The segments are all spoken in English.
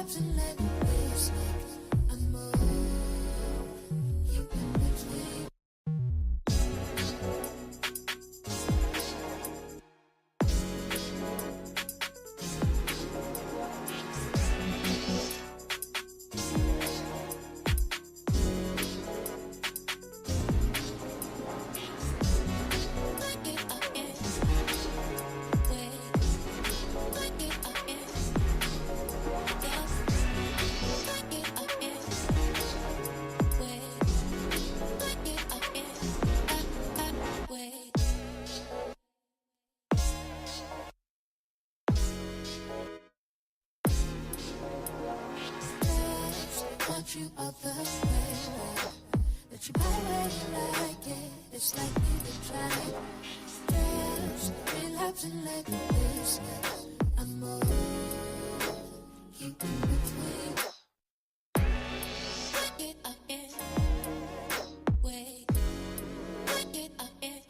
Relax and let this make a move. You in between. Want you other way around. Let you buy where you like it. It's like me to try it. Just relax and let this make a move. Keep in between. Break it up in. Wait. Break it up in.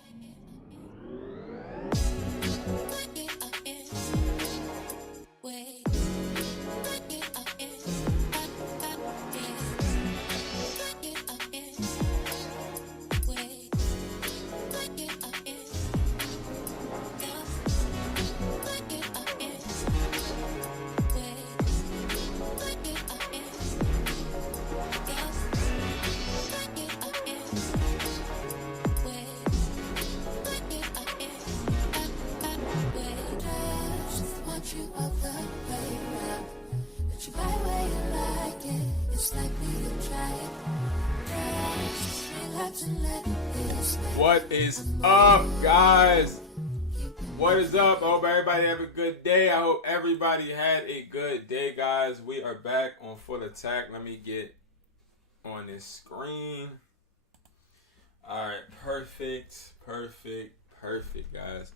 Break it up in. Wait. Break it up in. You other way around. Let you buy where you like it. It's like me to try it. Just relax and let this make. What is up, guys? What is up? I hope everybody have a good day. I hope everybody had a good day, guys. We are back on full attack. Let me get on this screen. All right, perfect, guys.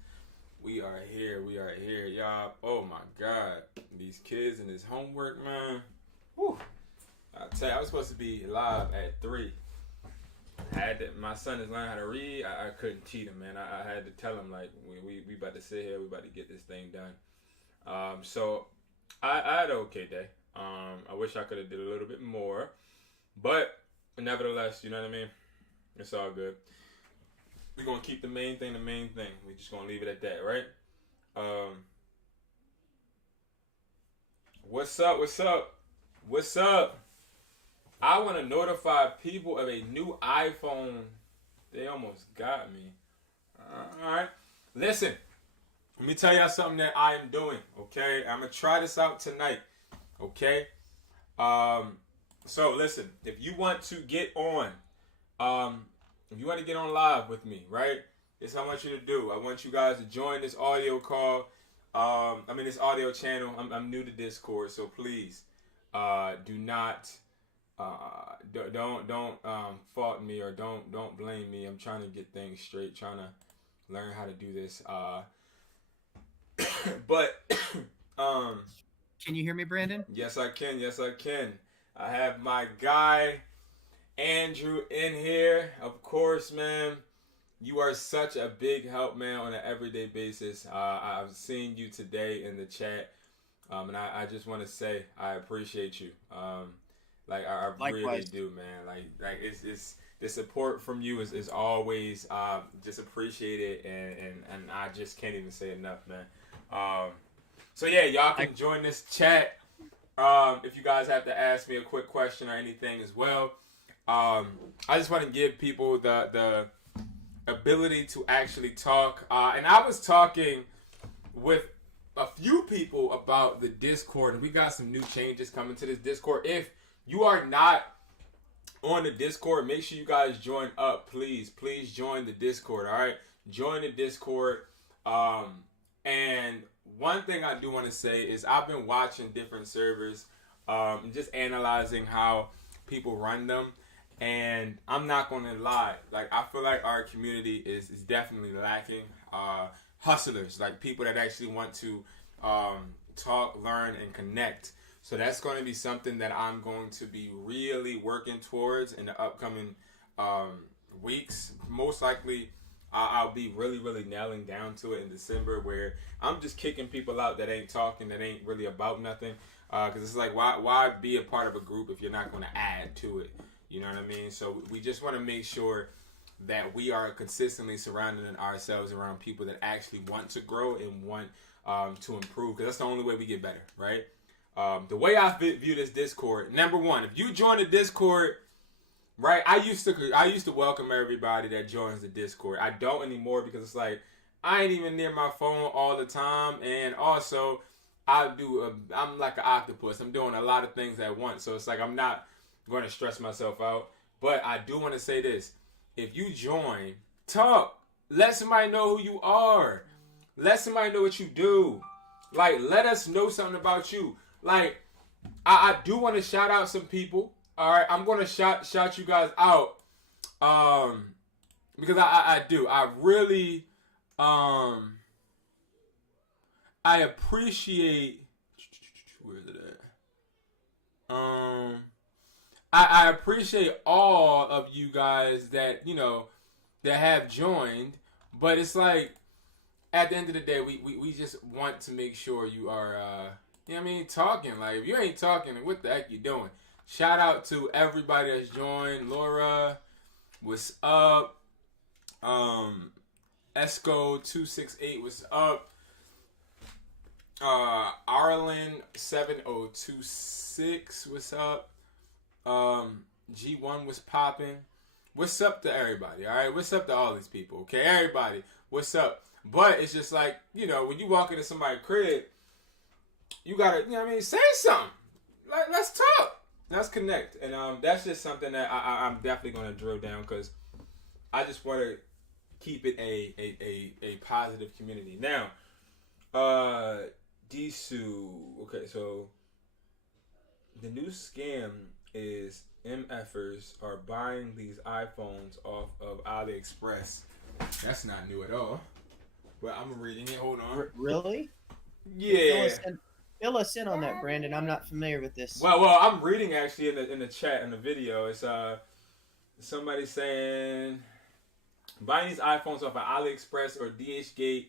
We are here, y'all. Oh my God, these kids and this homework, man. Whew. I tell you, I was supposed to be live at 3. My son is learning how to read. I couldn't cheat him, man. I had to tell him, like, we about to sit here, we about to get this thing done. So I had an okay day. I wish I could have did a little bit more, but nevertheless, you know what I mean? It's all good. We're going to keep the main thing. We're just going to leave it at that, right? What's up? I want to notify people of a new iPhone. They almost got me. All right. Listen, let me tell y'all something that I am doing, okay? I'm going to try this out tonight, okay? So, listen, if you want to get on, if you want to get on live with me, right? This is what I want you to do. I want you guys to join this audio call. This audio channel. I'm new to Discord, so please, do not, don't fault me or don't blame me. I'm trying to get things straight, trying to learn how to do this. But can you hear me, Brandon? Yes, I can. I have my guy Andrew in here. Of course, man, you are such a big help, man, on an everyday basis. I've seen you today in the chat, and I just want to say I appreciate you. I really do, man. Like it's the support from you is always just appreciated, and I just can't even say enough, man. So yeah, y'all can join this chat if you guys have to ask me a quick question or anything as well. I just want to give people the ability to actually talk. And I was talking with a few people about the Discord, and we got some new changes coming to this Discord. If you are not on the Discord, make sure you guys join up. Please join the Discord, all right? Join the Discord. And one thing I do want to say is I've been watching different servers and just analyzing how people run them. And I'm not going to lie, like I feel like our community is definitely lacking hustlers, like people that actually want to talk, learn, and connect. So that's going to be something that I'm going to be really working towards in the upcoming weeks. Most likely, I'll be really nailing down to it in December, where I'm just kicking people out that ain't talking, that ain't really about nothing. Because it's like, why be a part of a group if you're not going to add to it? You know what I mean? So we just want to make sure that we are consistently surrounding ourselves around people that actually want to grow and want to improve, because that's the only way we get better, right? The way I view this Discord, number one, if you join the Discord, right? I used to welcome everybody that joins the Discord. I don't anymore because it's like I ain't even near my phone all the time, and also I'm like an octopus. I'm doing a lot of things at once, so it's like I'm not going to stress myself out. But I do want to say this: if you join, talk. Let somebody know who you are. Let somebody know what you do. Like, let us know something about you. Like, I do want to shout out some people. All right, I'm going to shout you guys out. Because I do. I really, I appreciate, where is it at? I appreciate all of you guys that, that have joined. But it's like, at the end of the day, we just want to make sure you are, talking. Like, if you ain't talking, what the heck you doing? Shout out to everybody that's joined. Laura, what's up? Esco268, what's up? Arlen7026, what's up? G1 was popping. What's up to everybody, all right? What's up to all these people, okay? Everybody, what's up? But it's just like, when you walk into somebody's crib, you gotta, say something. Like, let's talk. Let's connect. And that's just something that I'm definitely going to drill down, because I just want to keep it a positive community. Now, Disu. Okay, so the new scam is MFers are buying these iPhones off of AliExpress. That's not new at all. But I'm reading it. Hold on. Really? Yeah. Fill us in on that, Brandon. I'm not familiar with this. Well, I'm reading actually in the chat in the video. It's somebody saying buying these iPhones off of AliExpress or DHgate.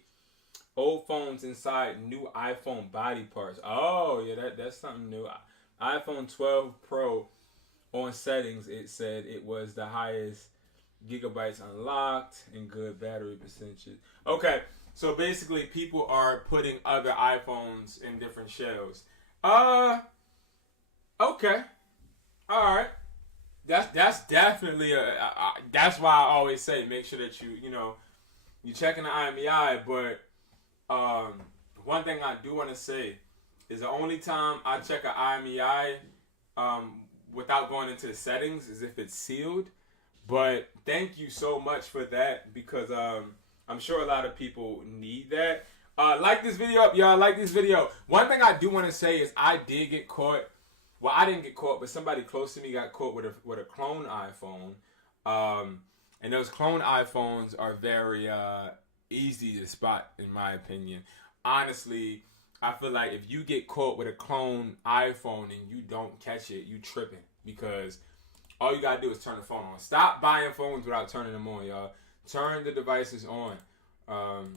Old phones inside new iPhone body parts. Oh yeah, that's something new. iPhone 12 Pro on settings, it said it was the highest gigabytes unlocked and good battery percentage. Okay. So basically, people are putting other iPhones in different shells. Okay. All right. That's definitely that's why I always say make sure that you checking the IMEI. But one thing I do want to say is the only time I check an IMEI without going into the settings is if it's sealed. But thank you so much for that, because I'm sure a lot of people need that. Like this video up, y'all. Like this video. One thing I do want to say is I did get caught. Well, I didn't get caught, but somebody close to me got caught with a clone iPhone. And those clone iPhones are very easy to spot, in my opinion. Honestly, I feel like if you get caught with a clone iPhone and you don't catch it, you tripping, because all you gotta do is turn the phone on. Stop buying phones without turning them on, y'all. Turn the devices on.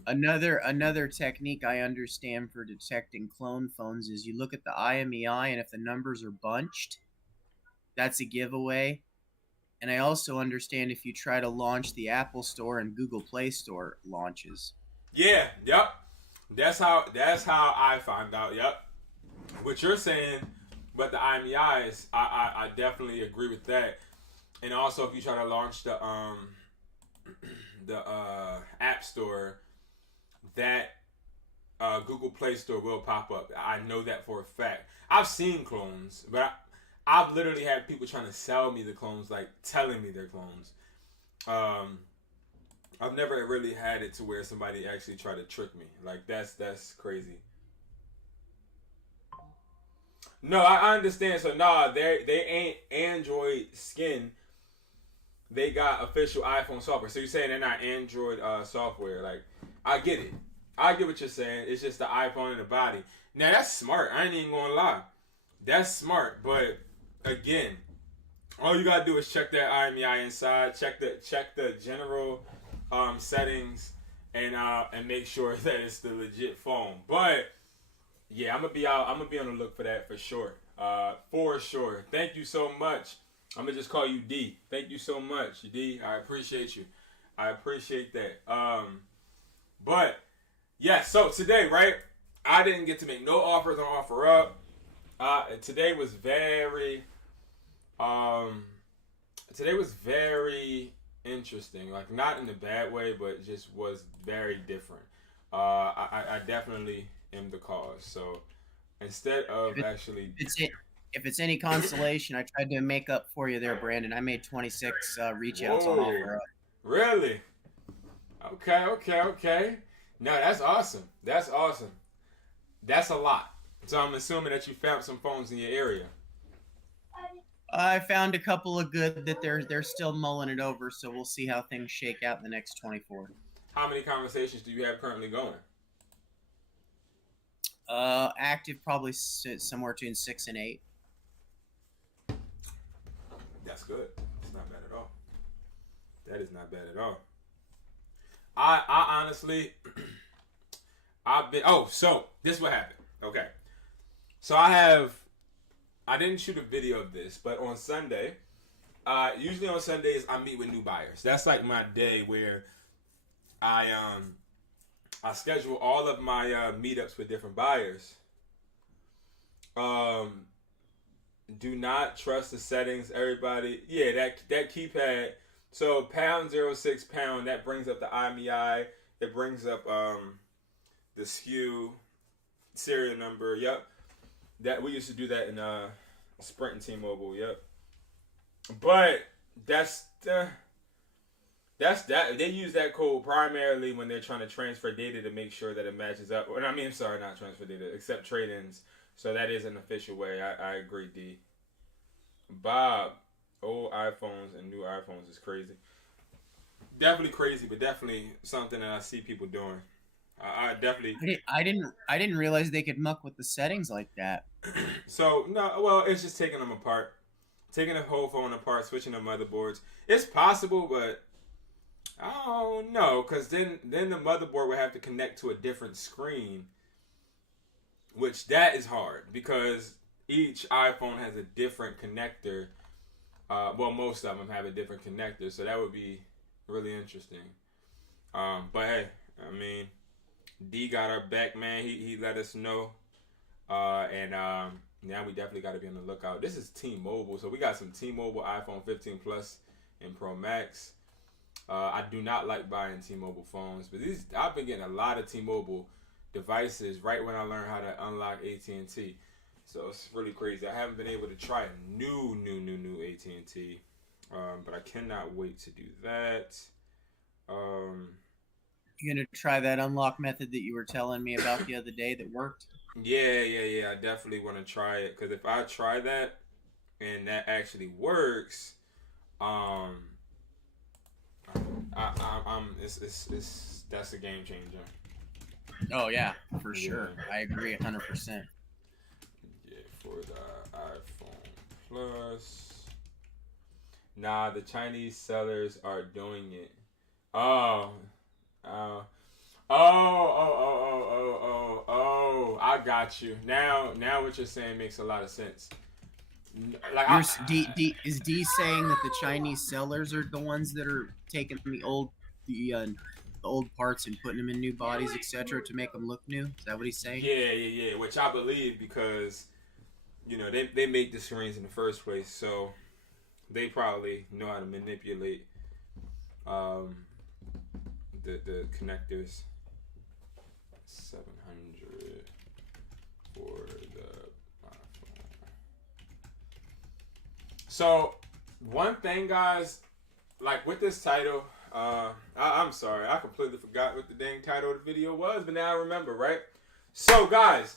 Another technique I understand for detecting clone phones is you look at the IMEI, and if the numbers are bunched, that's a giveaway. And I also understand if you try to launch the Apple Store and Google Play Store launches. Yeah, yep. That's how I found out. Yep. What you're saying, but the IMEI is, I definitely agree with that. And also, if you try to launch the App Store, that Google Play Store will pop up. I know that for a fact. I've seen clones, but I've literally had people trying to sell me the clones, like telling me they're clones. I've never really had it to where somebody actually tried to trick me. Like, that's crazy. No, I understand. So, nah, they ain't Android skin. They got official iPhone software. So you're saying they're not Android software. Like, I get it. I get what you're saying. It's just the iPhone and the body. Now, that's smart. I ain't even gonna lie. That's smart. But, again, all you gotta do is check that IMEI inside. Check the general settings and make sure that it's the legit phone. But Yeah, I'm gonna be out. I'm gonna be on the look for that for sure. For sure. Thank you so much. I'm gonna just call you D. Thank you so much, D. I appreciate you. I appreciate that. But yeah. So today, right? I didn't get to make no offers on OfferUp. Today was very. Today was very interesting. Like not in a bad way, but just was very different. I definitely am the cause. So instead of actually, if it's any consolation, I tried to make up for you there, Brandon. I made 26 reach outs on whoa, OfferUp. really? Okay. No, that's awesome. That's awesome. That's a lot. So I'm assuming that you found some phones in your area. I found a couple of good that they're still mulling it over, so we'll see how things shake out in the next 24. How many conversations do you have currently going? Active probably somewhere between 6 and 8. That's good. It's not bad at all. That is not bad at all. I honestly, I've been. Oh, so this is what happened. Okay, so I didn't shoot a video of this, but on Sunday, usually on Sundays I meet with new buyers. That's like my day where I schedule all of my meetups with different buyers. Do not trust the settings, everybody. Yeah, that keypad. So #06 that brings up the IMEI. It brings up the SKU, serial number. Yep. That we used to do that in Sprint and T-Mobile. Yep. But that's that. They use that code primarily when they're trying to transfer data to make sure that it matches up. Or, I mean, I'm sorry, not transfer data, except trade-ins. So that is an official way. I agree, D. Bob, old iPhones and new iPhones is crazy. Definitely crazy, but definitely something that I see people doing. I definitely. I didn't realize they could muck with the settings like that. So no, well, it's just taking them apart, taking the whole phone apart, switching the motherboards. It's possible, but I don't know, because then the motherboard would have to connect to a different screen, which that is hard because each iPhone has a different connector. Well, most of them have a different connector, so that would be really interesting. But hey, I mean, D got our back, man. He let us know, and now we definitely got to be on the lookout. This is T-Mobile, so we got some T-Mobile iPhone 15 Plus and Pro Max. I do not like buying T-Mobile phones, but I've been getting a lot of T-Mobile devices right when I learned how to unlock AT&T. So it's really crazy. I haven't been able to try a new AT&T, but I cannot wait to do that. You gonna try that unlock method that you were telling me about the other day that worked? Yeah. I definitely want to try it, because if I try that and that actually works, that's a game changer. Oh yeah, for sure. I agree 100%. Yeah, for the iPhone Plus. Nah, the Chinese sellers are doing it. Oh, I got you. Now what you're saying makes a lot of sense. Like is D saying that the Chinese sellers are the ones that are taking the old parts and putting them in new bodies, etc., to make them look new? Is that what he's saying? Yeah. Which I believe, because they made the screens in the first place, so they probably know how to manipulate the connectors. 700 for the iPhone. So one thing, guys, like with this title, I'm sorry, I completely forgot what the dang title of the video was, but now I remember, right? So guys,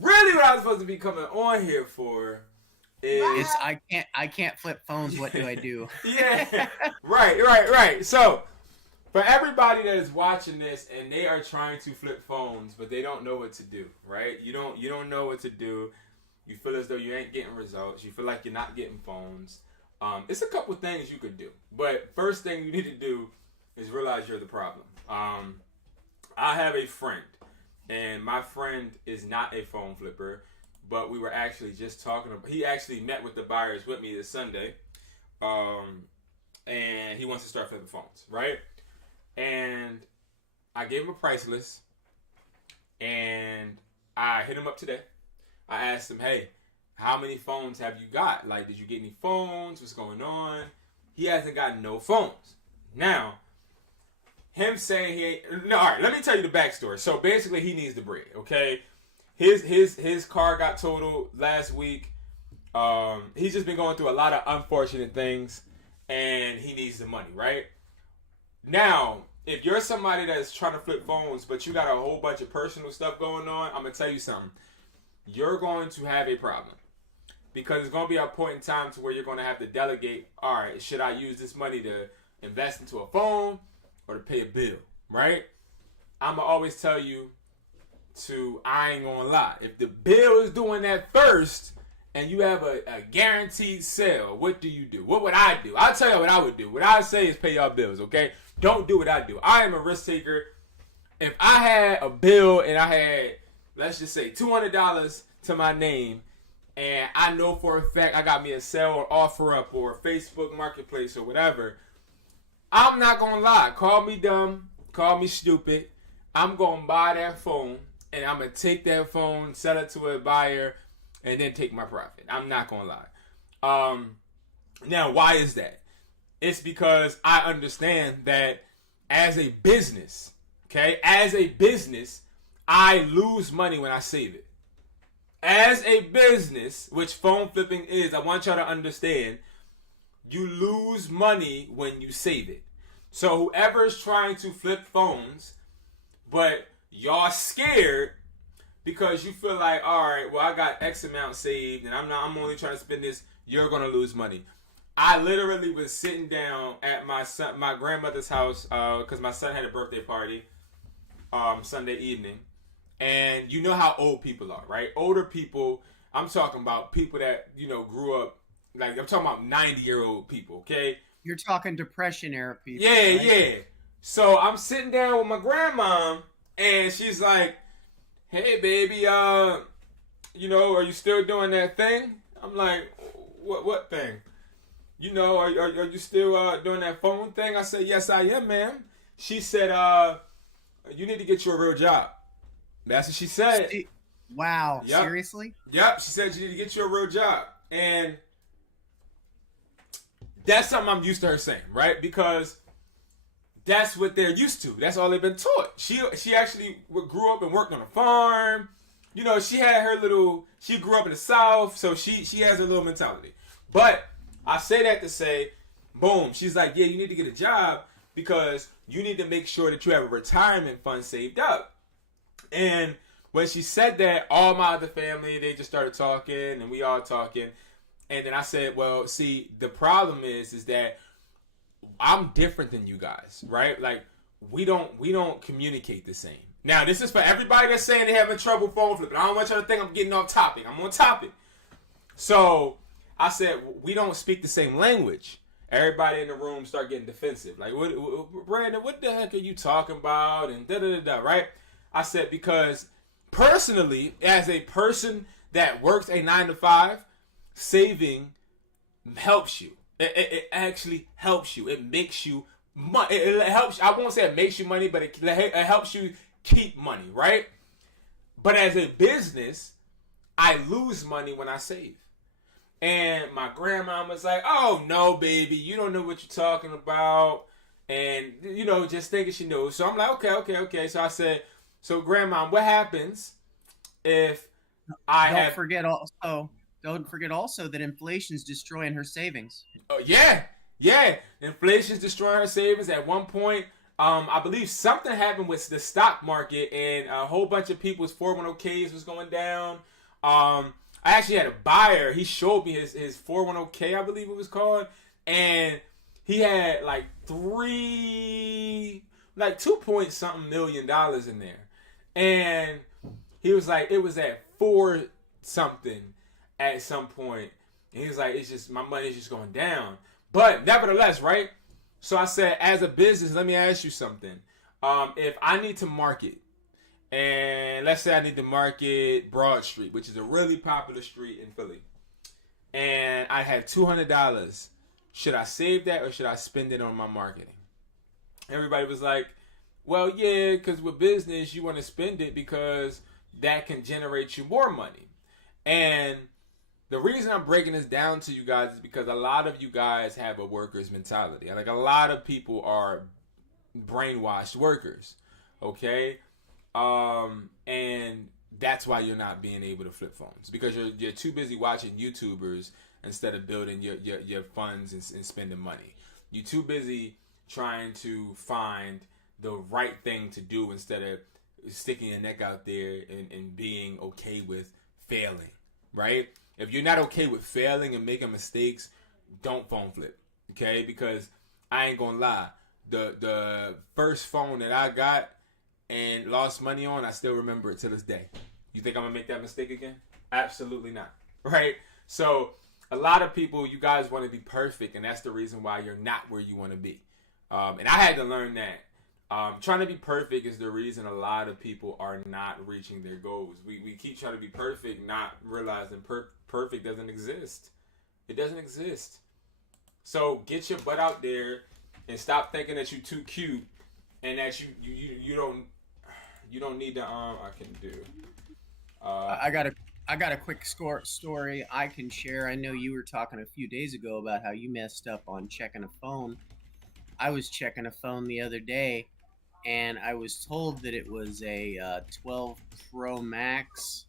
really what I was supposed to be coming on here for is I can't flip phones. What do I do? Yeah, right. So for everybody that is watching this and they are trying to flip phones, but they don't know what to do, right? You don't know what to do. You feel as though you ain't getting results. You feel like you're not getting phones. It's a couple things you could do, but first thing you need to do is realize you're the problem. I have a friend. and my friend is not a phone flipper, but we were actually just talking about. He actually met with the buyers with me this Sunday, and he wants to start flipping phones, right? And I gave him a price list, and I hit him up today. I asked him, hey, how many phones have you got? Like, did you get any phones? What's going on? He hasn't got no phones. Now, him saying he ain't... No, all right, let me tell you the backstory. So, basically, he needs the bread, okay? His car got totaled last week. He's just been going through a lot of unfortunate things, and he needs the money, right? Now, if you're somebody that's trying to flip phones, but you got a whole bunch of personal stuff going on, I'm going to tell you something. You're going to have a problem. Because it's going to be a point in time to where you're going to have to delegate, all right, should I use this money to invest into a phone or to pay a bill, right? I'm going to always tell you I ain't going to lie. If the bill is doing that first and you have a guaranteed sale, what do you do? What would I do? I'll tell you what I would do. What I say is pay y'all bills, okay? Don't do what I do. I am a risk taker. If I had a bill and I had, let's just say, $200 to my name, and I know for a fact I got me a sale or offer up or Facebook Marketplace or whatever, I'm not going to lie. Call me dumb. Call me stupid. I'm going to buy that phone, and I'm going to take that phone, sell it to a buyer, and then take my profit. I'm not going to lie. Now, why is that? It's because I understand that as a business, okay, as a business, I lose money when I save it. As a business, which phone flipping is, I want y'all to understand, you lose money when you save it. So whoever is trying to flip phones, but y'all scared because you feel like, all right, well, I got X amount saved and I'm only trying to spend this, you're going to lose money. I literally was sitting down at my grandmother's house because my son had a birthday party Sunday evening. And you know how old people are, right? Older people, I'm talking about people that, grew up, like I'm talking about 90-year-old people, okay? You're talking Depression era people. Yeah, right? yeah. So I'm sitting down with my grandma, and she's like, hey, baby, are you still doing that thing? I'm like, what thing? Are you still doing that phone thing? I said, yes, I am, ma'am. She said, you need to get you a real job. That's what she said. Wow. Yep. Seriously? Yep. She said you need to get you a real job. And that's something I'm used to her saying, right? Because that's what they're used to. That's all they've been taught. She actually grew up and worked on a farm. She had she grew up in the South, so she has her little mentality. But I say that to say, boom, she's like, yeah, you need to get a job because you need to make sure that you have a retirement fund saved up. And when she said that, all my other family, they just started talking, and we all talking. And then I said, well, see, the problem is that I'm different than you guys, right? Like, we don't communicate the same. Now, this is for everybody that's saying they're having trouble phone flipping. I don't want y'all to think I'm getting off topic. I'm on topic. So I said, we don't speak the same language. Everybody in the room start getting defensive. Like, Brandon, what the heck are you talking about? And da-da-da-da, right? I said, because personally, as a person that works a 9-to-5, saving helps you. It actually helps you. It makes you money. It helps. I won't say it makes you money, but it helps you keep money, right? But as a business, I lose money when I save. And my grandma was like, oh, no, baby, you don't know what you're talking about. And, just thinking she knows. So I'm like, okay. So I said, so, Grandma, what happens if Don't forget also that inflation's destroying her savings. Oh, yeah. Inflation's destroying her savings. At one point, I believe something happened with the stock market, and a whole bunch of people's 401ks was going down. I actually had a buyer. He showed me his 401k, I believe it was called, and he had like 2 point something million dollars in there. And he was like, it was at 4 something at some point. And he was like, it's just, my money's just going down. But nevertheless, right? So I said, as a business, let me ask you something. If I need to market And let's say I need to market Broad Street, which is a really popular street in Philly. And I have $200. Should I save that or should I spend it on my marketing? Everybody was like, well, yeah, because with business, you want to spend it because that can generate you more money. And the reason I'm breaking this down to you guys is because a lot of you guys have a worker's mentality. Like, a lot of people are brainwashed workers, okay? And that's why you're not being able to flip phones, because you're too busy watching YouTubers instead of building your funds and spending money. You're too busy trying to find the right thing to do instead of sticking your neck out there and being okay with failing, right? If you're not okay with failing and making mistakes, don't phone flip, okay? Because I ain't gonna lie, the first phone that I got and lost money on, I still remember it to this day. You think I'm gonna make that mistake again? Absolutely not, right? So a lot of people, you guys want to be perfect, and that's the reason why you're not where you want to be. And I had to learn that. Trying to be perfect is the reason a lot of people are not reaching their goals. We keep trying to be perfect, not realizing perfect doesn't exist. It doesn't exist. So get your butt out there and stop thinking that you're too cute and that you don't need to I can do. I got a quick story I can share. I know you were talking a few days ago about how you messed up on checking a phone. I was checking a phone the other day, and I was told that it was a 12 Pro Max,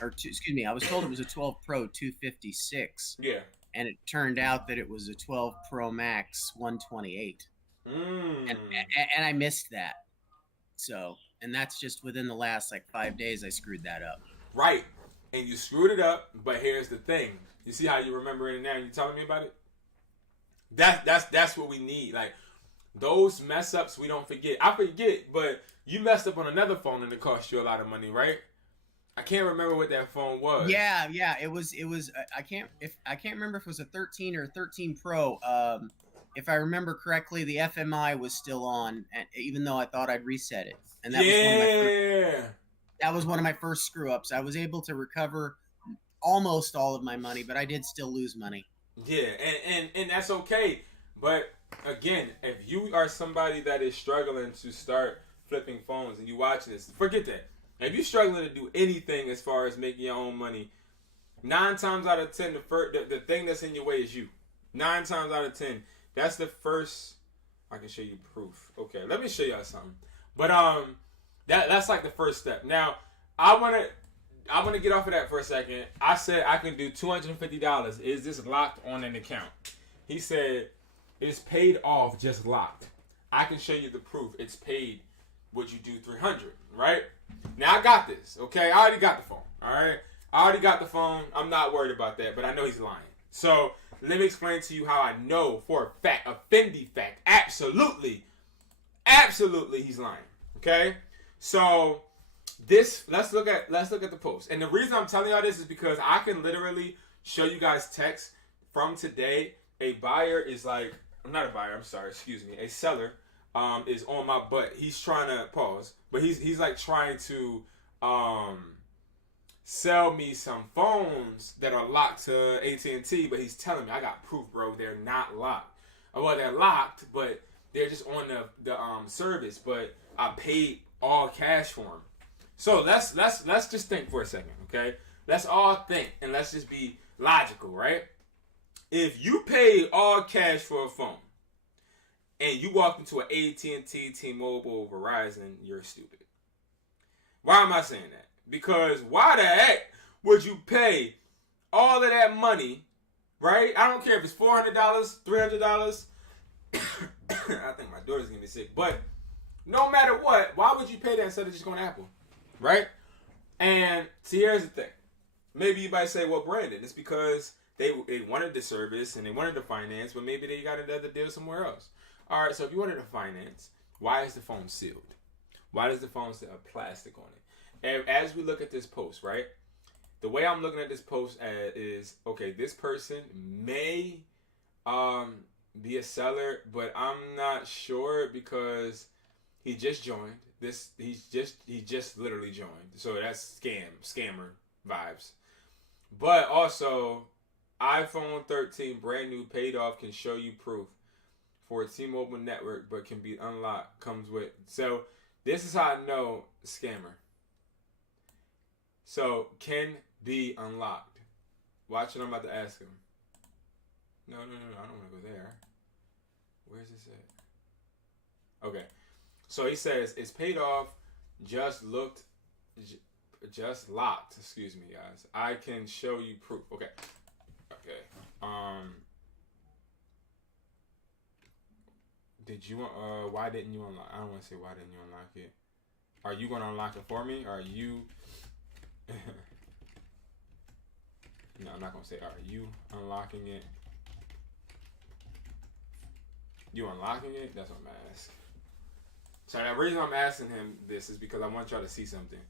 excuse me, I was told it was a 12 Pro 256. Yeah. And it turned out that it was a 12 Pro Max 128. And I missed that. So, and that's just within the last like 5 days I screwed that up. Right. And you screwed it up, but here's the thing. You see how you remember it now and you telling me about it? That's what we need. Like, those mess ups we don't forget. I forget, but you messed up on another phone and it cost you a lot of money, right? I can't remember what that phone was. Yeah, it was I can't remember if it was a 13 or a 13 Pro. If I remember correctly, the FMI was still on, and even though I thought I'd reset it. And that was one of my first screw ups. I was able to recover almost all of my money, but I did still lose money. Yeah, and that's okay. But again, if you are somebody that is struggling to start flipping phones and you watching this, forget that. If you're struggling to do anything as far as making your own money, 9 times out of 10, the thing that's in your way is you. 9 times out of 10, that's the first. I can show you proof. Okay, let me show y'all something. But that's like the first step. Now, I wanna get off of that for a second. I said I can do $250. Is this locked on an account? He said it's paid off, just locked. I can show you the proof. It's paid. Would you do $300? Right? Now I got this. Okay, I already got the phone. All right, I already got the phone. I'm not worried about that, but I know he's lying. So let me explain to you how I know for a fact, a Fendi fact, absolutely he's lying. Okay, so let's look at the post. And the reason I'm telling y'all this is because I can literally show you guys text from today. A buyer is like, not a buyer, I'm sorry, excuse me, a seller is on my butt. He's trying to pause, but he's like trying to sell me some phones that are locked to AT&T, but he's telling me, I got proof, bro, they're not locked. Well, they're locked, but they're just on the service, but I paid all cash for them. So let's just think for a second, okay? Let's all think, and let's just be logical, right? If you paid all cash for a phone, and you walked into an AT&T, T-Mobile, Verizon, you're stupid. Why am I saying that? Because why the heck would you pay all of that money, right? I don't care if it's $400, $300. I think my daughter's gonna be sick. But no matter what, why would you pay that instead of just going to Apple, right? And see, here's the thing. Maybe you might say, well, Brandon, it's because they wanted the service and they wanted the finance, but maybe they got another deal somewhere else. All right, so if you wanted the finance, why is the phone sealed? Why does the phone still have plastic on it? And as we look at this post, right, the way I'm looking at this post is, okay, this person may be a seller, but I'm not sure because he just joined. this he just literally joined, so that's scammer vibes. But also, iPhone 13 brand new paid off, can show you proof for a T-Mobile network, but can be unlocked. Comes with, so this is how I know scammer. So can be unlocked. Watch what I'm about to ask him. No, I don't want to go there. Where's this at? Okay. So he says it's paid off, just locked. Excuse me, guys. I can show you proof. Okay. Did you why didn't you unlock? I don't want to say why didn't you unlock it. Are you going to unlock it for me? Are you? No, I'm not going to say. Are you unlocking it? You unlocking it? That's what I'm asking. So the reason I'm asking him this is because I want y'all to see something.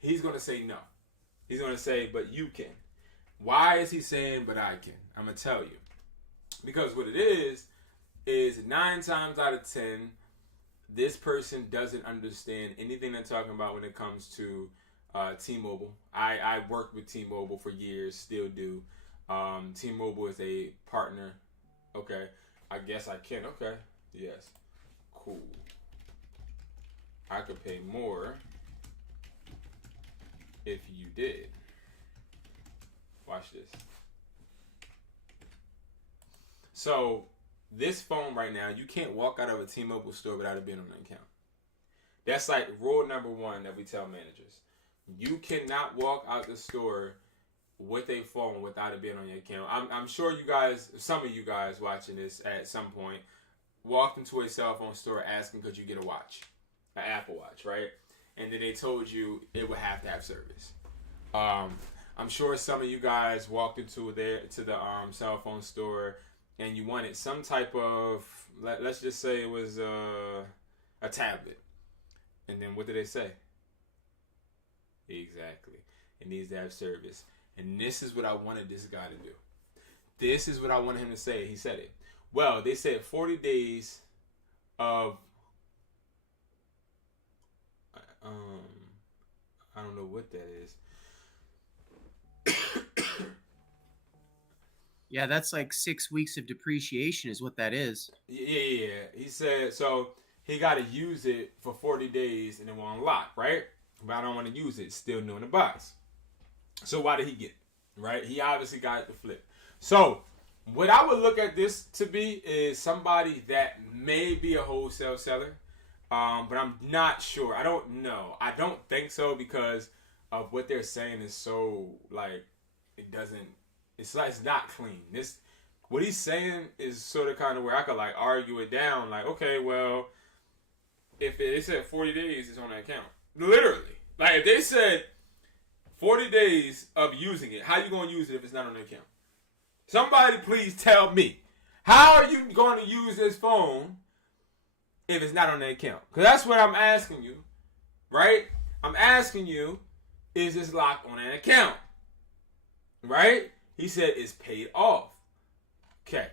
He's going to say no. He's going to say, but you can. Why is he saying, but I can? I'm going to tell you. Because what it is 9 times out of 10, this person doesn't understand anything they're talking about when it comes to T-Mobile. I worked with T-Mobile for years, still do. T-Mobile is a partner. Okay. I guess I can. Okay. Yes. Cool. I could pay more if you did. Watch this. So, this phone right now, you can't walk out of a T-Mobile store without it being on an account. That's like rule number 1 that we tell managers. You cannot walk out the store with a phone without it being on your account. I'm sure you guys, some of you guys watching this at some point, walked into a cell phone store asking could you get a watch, an Apple Watch, right? And then they told you it would have to have service. I'm sure some of you guys walked into the cell phone store and you wanted some type of, let's just say it was a tablet. And then what did they say? Exactly. It needs to have service. And this is what I wanted this guy to do. This is what I wanted him to say. He said it. Well, they said 40 days of, I don't know what that is. Yeah, that's like 6 weeks of depreciation is what that is. Yeah. He said, so he got to use it for 40 days and it will unlock, right? But I don't want to use it. It's still new in the box. So why did he get it? Right? He obviously got it to flip. So what I would look at this to be is somebody that may be a wholesale seller. But I'm not sure. I don't know. I don't think so because of what they're saying is so like it doesn't. It's like it's not clean. This what he's saying is sort of kind of where I could like argue it down. Like okay, well, if it said 40 days, it's on the account. Literally, like if they said 40 days of using it, how you gonna use it if it's not on the account? Somebody please tell me. How are you going to use this phone if it's not on the account? Because that's what I'm asking you, right? I'm asking you, is this locked on an account? Right? He said it's paid off. Okay.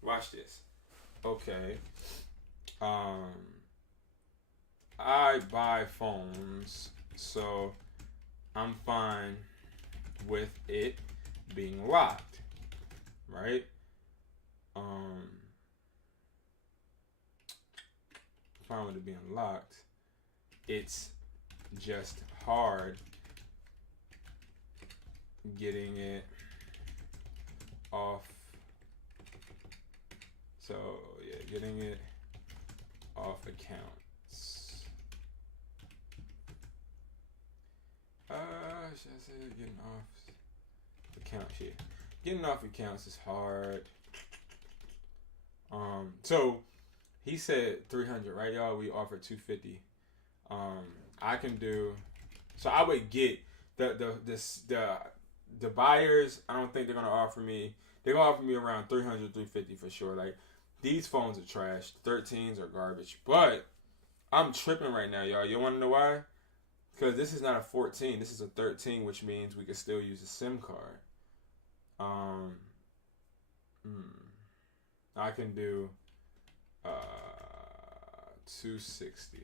Watch this. Okay. I buy phones, so I'm fine with it being locked. Right? Fine with it being locked. It's just hard getting it off. So yeah, getting it off accounts. Should I say getting off accounts here? Getting off accounts is hard. So he said 300, right, y'all? We offered 250. I can do. So I would get the buyers. I don't think they're gonna offer me. They're gonna offer me around 300, 350 for sure. Like these phones are trash. 13s are garbage. But I'm tripping right now, y'all. You want to know why? Because this is not a 14. This is a 13, which means we can still use a SIM card. I can do 260.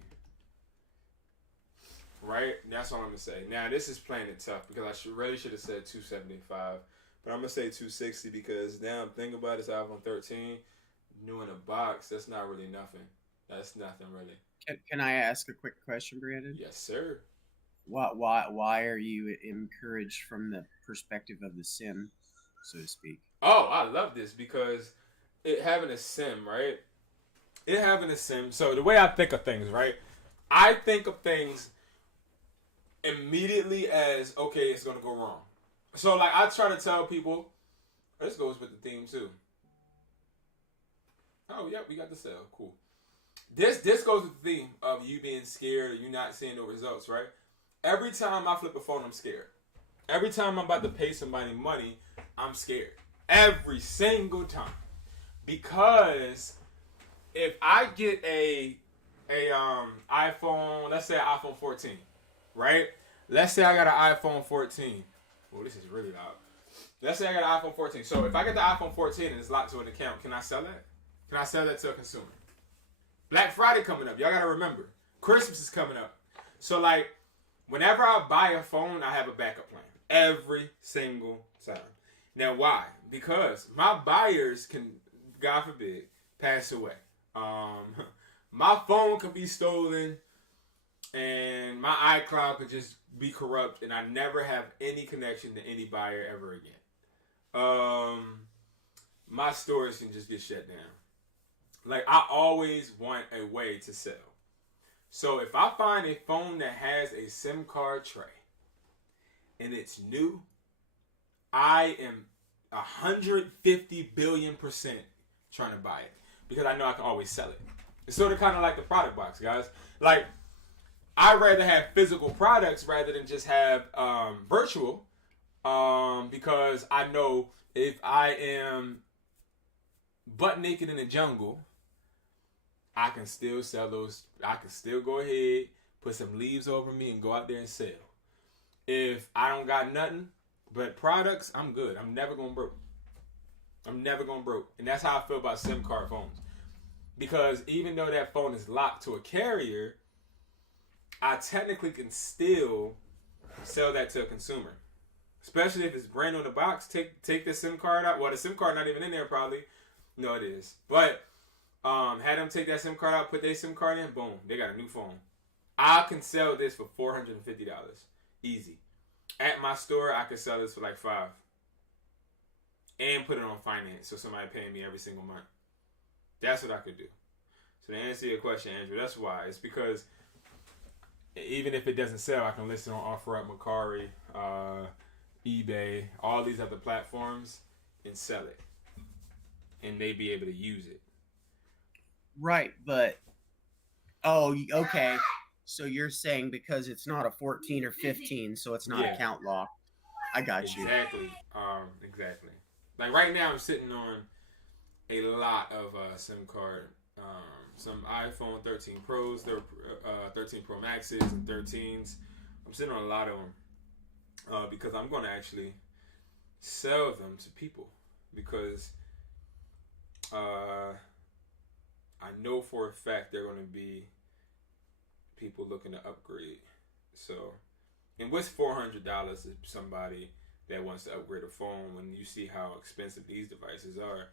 right? That's all I'm gonna say. Now this is playing it tough because I really should have said 275, but I'm gonna say 260 because now I'm thinking about this iPhone 13, new in a box. That's not really nothing. That's nothing really. Can I ask a quick question, Brandon? Yes, sir. Why are you encouraged from the perspective of the sim, so to speak? Oh, I love this because it having a sim, right? It having a sim. So the way I think of things, right? I think of things immediately as, okay, it's gonna go wrong. So like I try to tell people, this goes with the theme too. Oh yeah, we got the sale. Cool. This goes with the theme of you being scared or you not seeing no results, right? Every time I flip a phone, I'm scared. Every time I'm about to pay somebody money, I'm scared. Every single time. Because if I get a iPhone, let's say an iPhone 14, right? Let's say I got an iPhone 14. Oh, this is really loud. Let's say I got an iPhone 14. So if I get the iPhone 14 and it's locked to an account, can I sell that? Can I sell that to a consumer? Black Friday coming up. Y'all got to remember. Christmas is coming up. So like, whenever I buy a phone, I have a backup plan. Every single time. Now, why? Because my buyers can, God forbid, pass away. My phone could be stolen and my iCloud could just be corrupt and I never have any connection to any buyer ever again. My stores can just get shut down. Like, I always want a way to sell. So if I find a phone that has a SIM card tray and it's new, I am 150 billion% trying to buy it because I know I can always sell it. It's sort of kind of like the product box, guys. Like, I'd rather have physical products rather than just have virtual because I know if I am butt naked in the jungle, I can still sell those. I can still go ahead, put some leaves over me and go out there and sell. If I don't got nothing but products, I'm good. I'm never going broke. I'm never going broke. And that's how I feel about SIM card phones. Because even though that phone is locked to a carrier, I technically can still sell that to a consumer. Especially if it's brand new in the box. Take the SIM card out. Well, the SIM card not even in there probably. No, it is. But had them take that SIM card out, put their SIM card in, boom, they got a new phone. I can sell this for $450. Easy. At my store, I could sell this for like $5. And put it on finance so somebody paying me every single month. That's what I could do. So to answer your question, Andrew, that's why. It's because even if it doesn't sell, I can list it on OfferUp, MERCARI, eBay, all these other platforms and sell it. And they be able to use it. Right, but okay. So you're saying because it's not a 14 or 15, so it's not account locked. I got you. Exactly. Exactly. Like right now, I'm sitting on a lot of SIM card. Some iPhone 13 Pros, 13 Pro Maxes, and 13s. I'm sitting on a lot of them because I'm going to actually sell them to people because I know for a fact they're going to be people looking to upgrade. So, and what's $400 to somebody that wants to upgrade a phone when you see how expensive these devices are?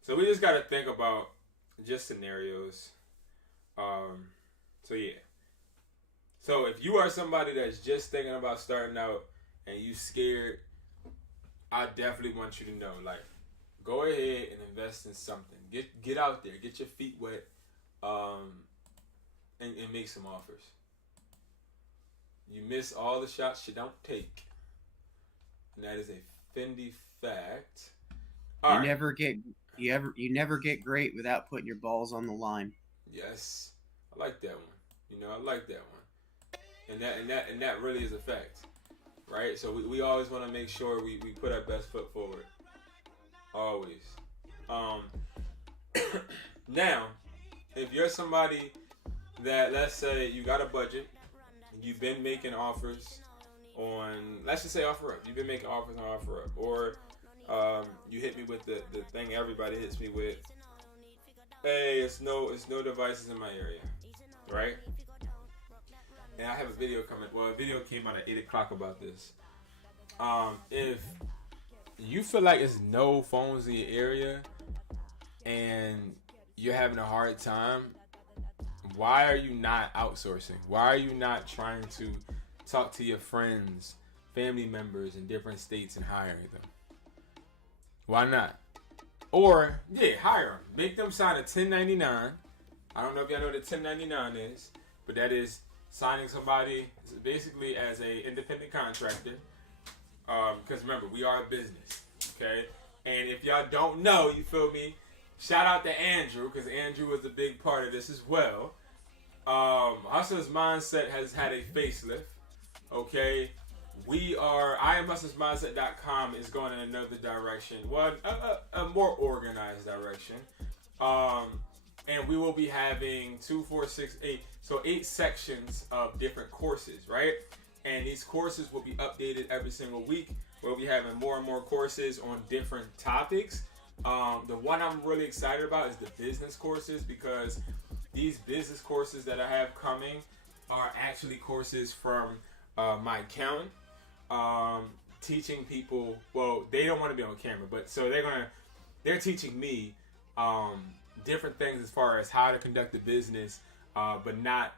So we just got to think about just scenarios. So yeah. So if you are somebody that's just thinking about starting out and you scared, I definitely want you to know, like, go ahead and invest in something. Get out there, get your feet wet, and make some offers. You miss all the shots you don't take, and that is a Fendi fact. You never get great without putting your balls on the line. Yes, I like that one. I like that one, and that really is a fact, right? So we always want to make sure we put our best foot forward. Always. Now, if you're somebody that, let's say you got a budget, you've been making offers on, let's just say OfferUp. You've been making offers on OfferUp, or you hit me with the thing everybody hits me with. Hey, it's no devices in my area, right? and I have a video coming. Well, a video came out at 8 o'clock about this. If you feel like there's no phones in your area and you're having a hard time, why are you not outsourcing? Why are you not trying to talk to your friends, family members in different states and hiring them? Why not? Or, yeah, hire them. Make them sign a 1099. I don't know if y'all know what a 1099 is, but that is signing somebody basically as a independent contractor. Because remember, we are a business, okay? And if y'all don't know, you feel me? Shout out to Andrew, because Andrew was a big part of this as well. Hustler's Mindset has had a facelift, okay? IamHustlersMindset.com is going in another direction, well, a more organized direction. And we will be having 2, 4, 6, 8, so 8 sections of different courses, right? And these courses will be updated every single week. We'll be having more and more courses on different topics. The one I'm really excited about is the business courses, because these business courses that I have coming are actually courses from my accountant, teaching people. Well, they don't want to be on camera, but so they're teaching me different things as far as how to conduct a business, but not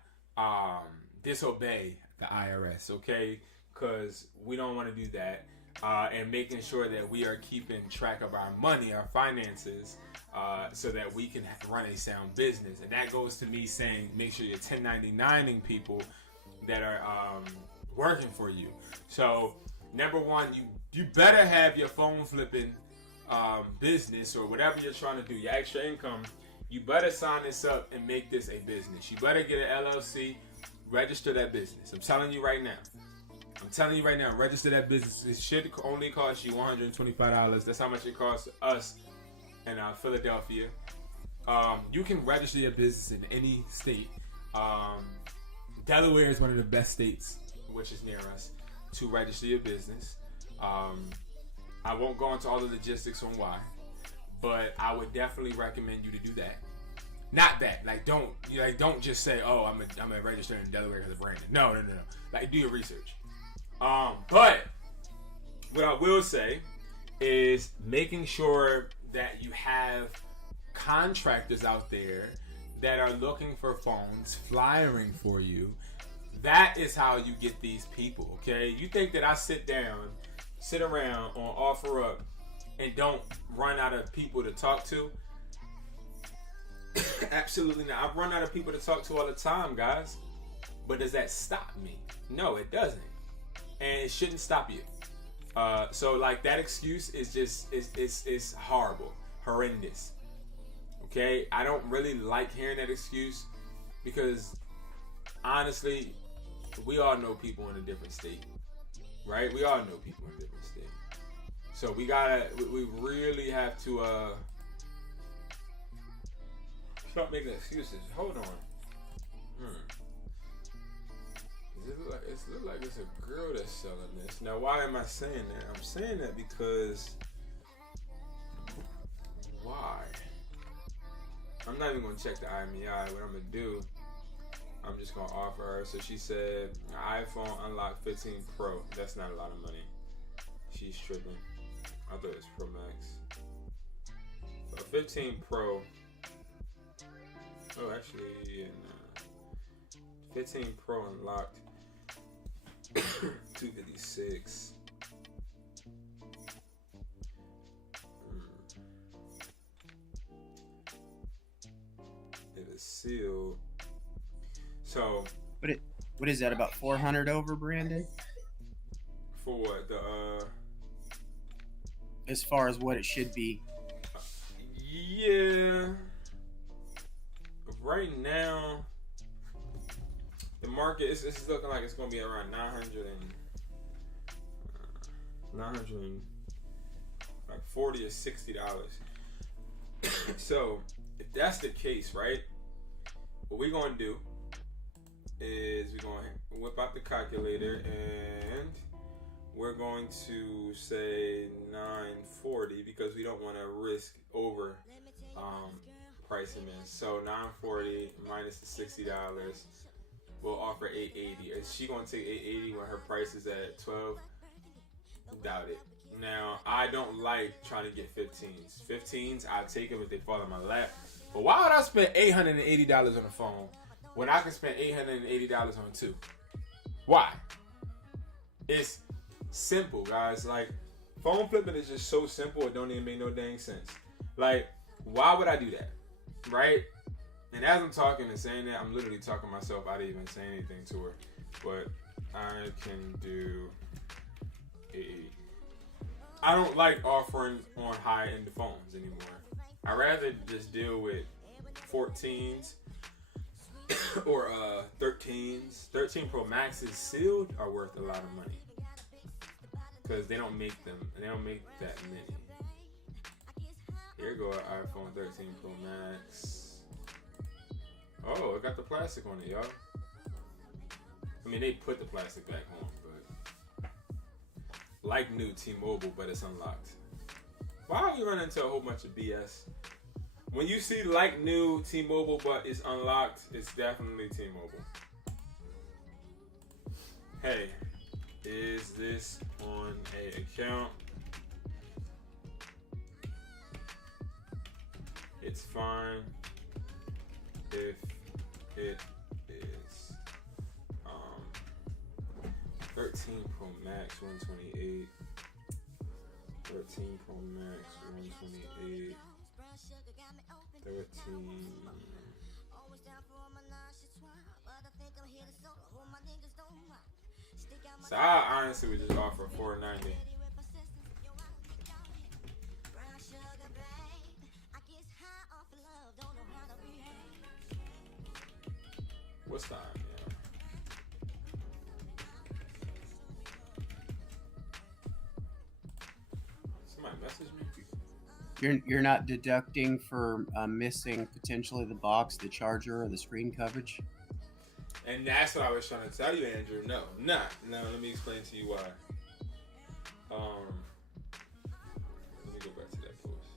disobey the IRS, okay? Because we don't want to do that. And making sure that we are keeping track of our money, our finances, so that we can run a sound business. And that goes to me saying, make sure you're 1099ing people that are working for you. So, number one, you better have your phone flipping business or whatever you're trying to do, your extra income. You better sign this up and make this a business. You better get an LLC, register that business. I'm telling you right now. Register that business. It should only cost you $125. That's how much it costs us in Philadelphia. You can register your business in any state. Delaware is one of the best states, which is near us, to register your business. I won't go into all the logistics on why, but I would definitely recommend you to do that. Not that, don't just say, oh, I'm a register in Delaware because of Brandon. No. Like, do your research. But what I will say is making sure that you have contractors out there that are looking for phones, flyering for you. That is how you get these people, okay? You think that I sit around on OfferUp and don't run out of people to talk to? Absolutely not. I run out of people to talk to all the time, guys. But does that stop me? No, it doesn't. And it shouldn't stop you. So like that excuse is just it's horrible, horrendous. Okay, I don't really like hearing that excuse because honestly, we all know people in a different state, right? We all know people in a different state. So we really have to stop making excuses. Hold on. It look like it's a girl that's selling this. Now, why am I saying that? I'm saying that because why? I'm not even gonna check the IMEI. What I'm gonna do, I'm just gonna offer her. So she said, iPhone unlock 15 Pro. That's not a lot of money. She's tripping. I thought it was Pro Max. So 15 Pro. Oh, actually, 15 Pro unlocked. 256. It is sealed. So what is that, about 400 over, Brandon? For what? As far as what it should be. Yeah. Right now, the market is looking like it's going to be around 940 or $60. So if that's the case, right? What we're going to do is we're going to whip out the calculator and we're going to say 940 because we don't want to risk over pricing this. So 940 minus the $60. will offer 880. Is she gonna take 880 when her price is at 12? Doubt it. Now, I don't like trying to get 15s. 15s, I'll take them if they fall in my lap. But why would I spend $880 on a phone when I can spend $880 on two? Why? It's simple, guys. Like, phone flipping is just so simple, it don't even make no dang sense. Like, why would I do that? Right? And as I'm talking and saying that, I'm literally talking myself out of even saying anything to her. But I can do I don't like offering on high-end phones anymore. I'd rather just deal with 14s or 13s. 13 Pro Maxes sealed are worth a lot of money because they don't make them, and they don't make that many. Here we go, iPhone 13 Pro Max. Oh, it got the plastic on it, y'all. I mean, they put the plastic back on, but like new T-Mobile, but it's unlocked. Why are we running into a whole bunch of BS? When you see like new T-Mobile, but it's unlocked, it's definitely T-Mobile. Hey, is this on a account? It's fine if it is. 13 Pro Max 128. 13 Pro Max 128. 13. So I honestly would just offer $490. What's time, yeah? Somebody message me? You're not deducting for missing potentially the box, the charger, or the screen coverage? And that's what I was trying to tell you, Andrew. No, not. Now, let me explain to you why. Let me go back to that post.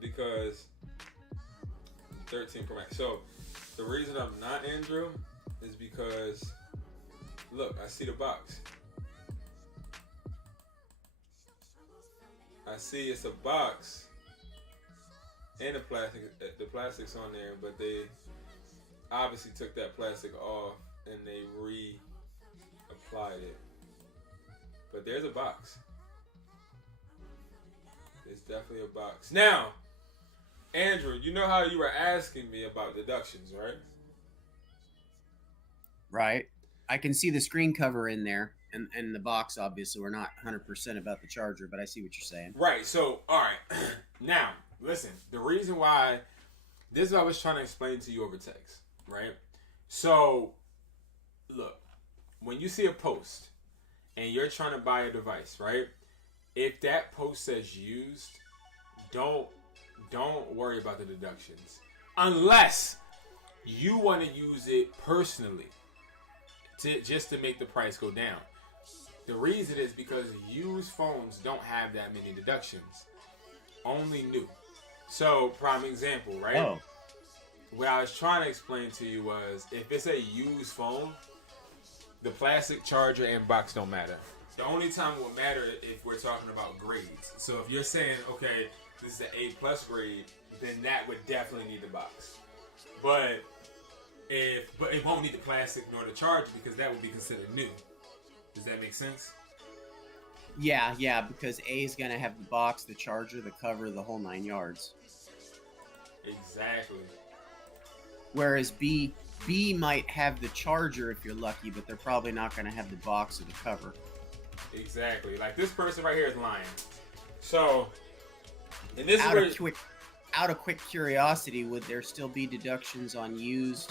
Because 13 Pro Max. So, the reason I'm not, Andrew, is because, look, I see the box. I see it's a box and the plastic's on there, but they obviously took that plastic off and they re-applied it. But there's a box. There's definitely a box. Now, Andrew, you know how you were asking me about deductions, right? Right. I can see the screen cover in there. And the box, obviously, we're not 100% about the charger, but I see what you're saying. Right. So, all right. Now, listen. The reason why, this is what I was trying to explain to you over text, right? So, look. When you see a post and you're trying to buy a device, right? If that post says used, don't worry about the deductions. Unless you want to use it personally just to make the price go down. The reason is because used phones don't have that many deductions. Only new. So, prime example, right? Oh. What I was trying to explain to you was, if it's a used phone, the plastic, charger, and box don't matter. The only time it will matter if we're talking about grades. So if you're saying, okay, this is an A+ grade, then that would definitely need the box. But it won't need the plastic nor the charger because that would be considered new. Does that make sense? Yeah, because A is gonna have the box, the charger, the cover, the whole 9 yards. Exactly. Whereas B might have the charger if you're lucky, but they're probably not gonna have the box or the cover. Exactly. Like this person right here is lying. So, and this out is out of quick curiosity, would there still be deductions on used?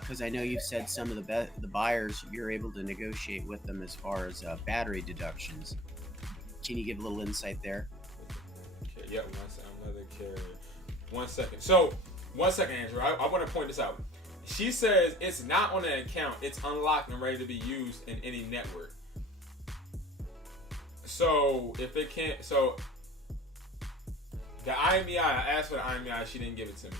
Because I know you've said some of the buyers, you're able to negotiate with them as far as battery deductions. Can you give a little insight there? Okay, yeah, another carrier. 1 second. So, 1 second, Andrew. I want to point this out. She says it's not on an account. It's unlocked and ready to be used in any network. So, if it can't... So, the IMEI, I asked for the IMEI. She didn't give it to me.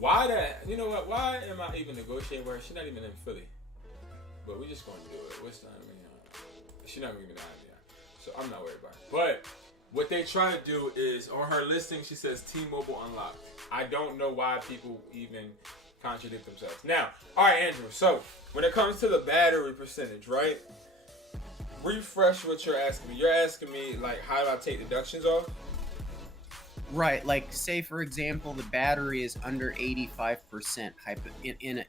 Why that? You know what? Why am I even negotiating with her? She's not even in Philly. But we're just going to do it. What's time? She's not going to give me the idea. So I'm not worried about it. But what they try to do is, on her listing, she says T-Mobile unlocked. I don't know why people even contradict themselves. Now, all right, Andrew. So when it comes to the battery percentage, right? Refresh what you're asking me. You're asking me, like, how do I take deductions off? Right, like say for example, the battery is under 85%. In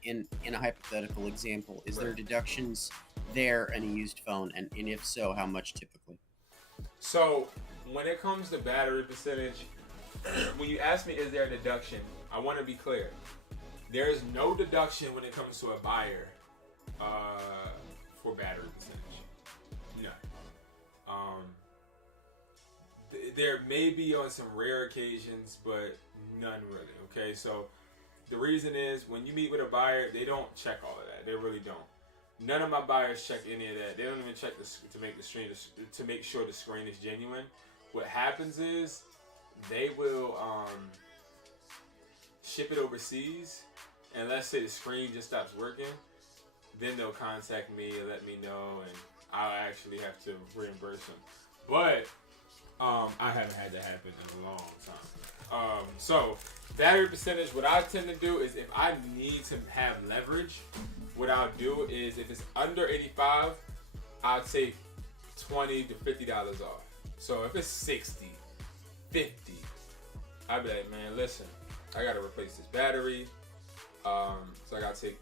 a hypothetical example, is there deductions there in a used phone, and if so, how much typically? So when it comes to battery percentage, when you ask me, is there a deduction? I want to be clear. There is no deduction when it comes to a buyer for battery percentage. No. There may be on some rare occasions, but none really. Okay, so the reason is when you meet with a buyer, they don't check all of that. They really don't. None of my buyers check any of that. They don't even check to make sure the screen is genuine. What happens is they will ship it overseas, and let's say the screen just stops working, then they'll contact me and let me know, and I'll actually have to reimburse them. But I haven't had that happen in a long time. So battery percentage, what I tend to do is if I need to have leverage, what I'll do is if it's under 85, I'll take $20 to $50 off. So if it's 60, 50, I'll be like, man, listen, I gotta replace this battery. So I gotta take,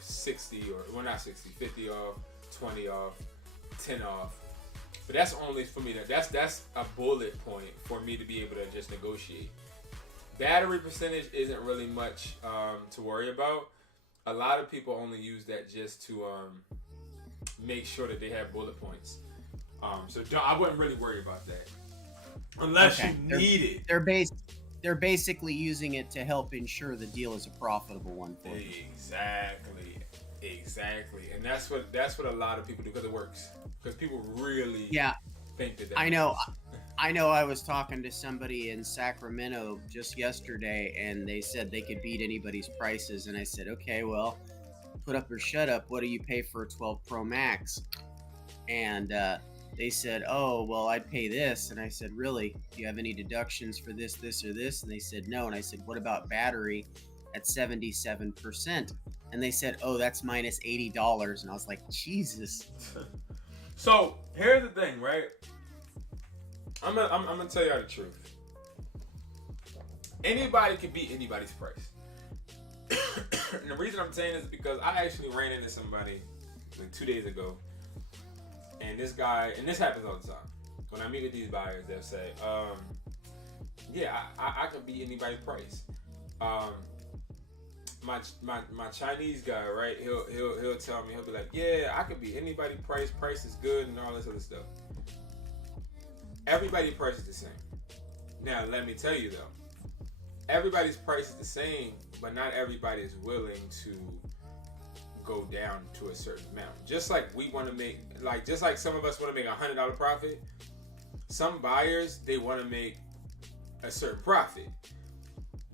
60 or, well, not 60, 50 off, 20 off, 10 off. But that's only for me. That's a bullet point for me to be able to just negotiate. Battery percentage isn't really much to worry about. A lot of people only use that just to make sure that they have bullet points. So I wouldn't really worry about that unless you need it. They're basically using it to help ensure the deal is a profitable one for you. Exactly, and that's what a lot of people do because it works. Because people really think that. I know. I was talking to somebody in Sacramento just yesterday, and they said they could beat anybody's prices. And I said, okay, well, put up or shut up. What do you pay for a 12 Pro Max? And they said, oh, well, I'd pay this. And I said, really? Do you have any deductions for this, or this? And they said, no. And I said, what about battery at 77%? And they said, oh, that's minus $80. And I was like, Jesus. So here's the thing, right? I'm gonna tell y'all the truth. Anybody can beat anybody's price. And the reason I'm saying this is because I actually ran into somebody like 2 days ago, and this guy, and this happens all the time. When I meet with these buyers, they'll say, "Yeah, I can beat anybody's price." My Chinese guy, right? He'll tell me, he'll be like, yeah, I could be anybody's price. Price is good and all this other stuff. Everybody's price is the same. Now, let me tell you though, everybody's price is the same, but not everybody is willing to go down to a certain amount. Just like we want to make, just like some of us want to make $100 profit, some buyers, they want to make a certain profit.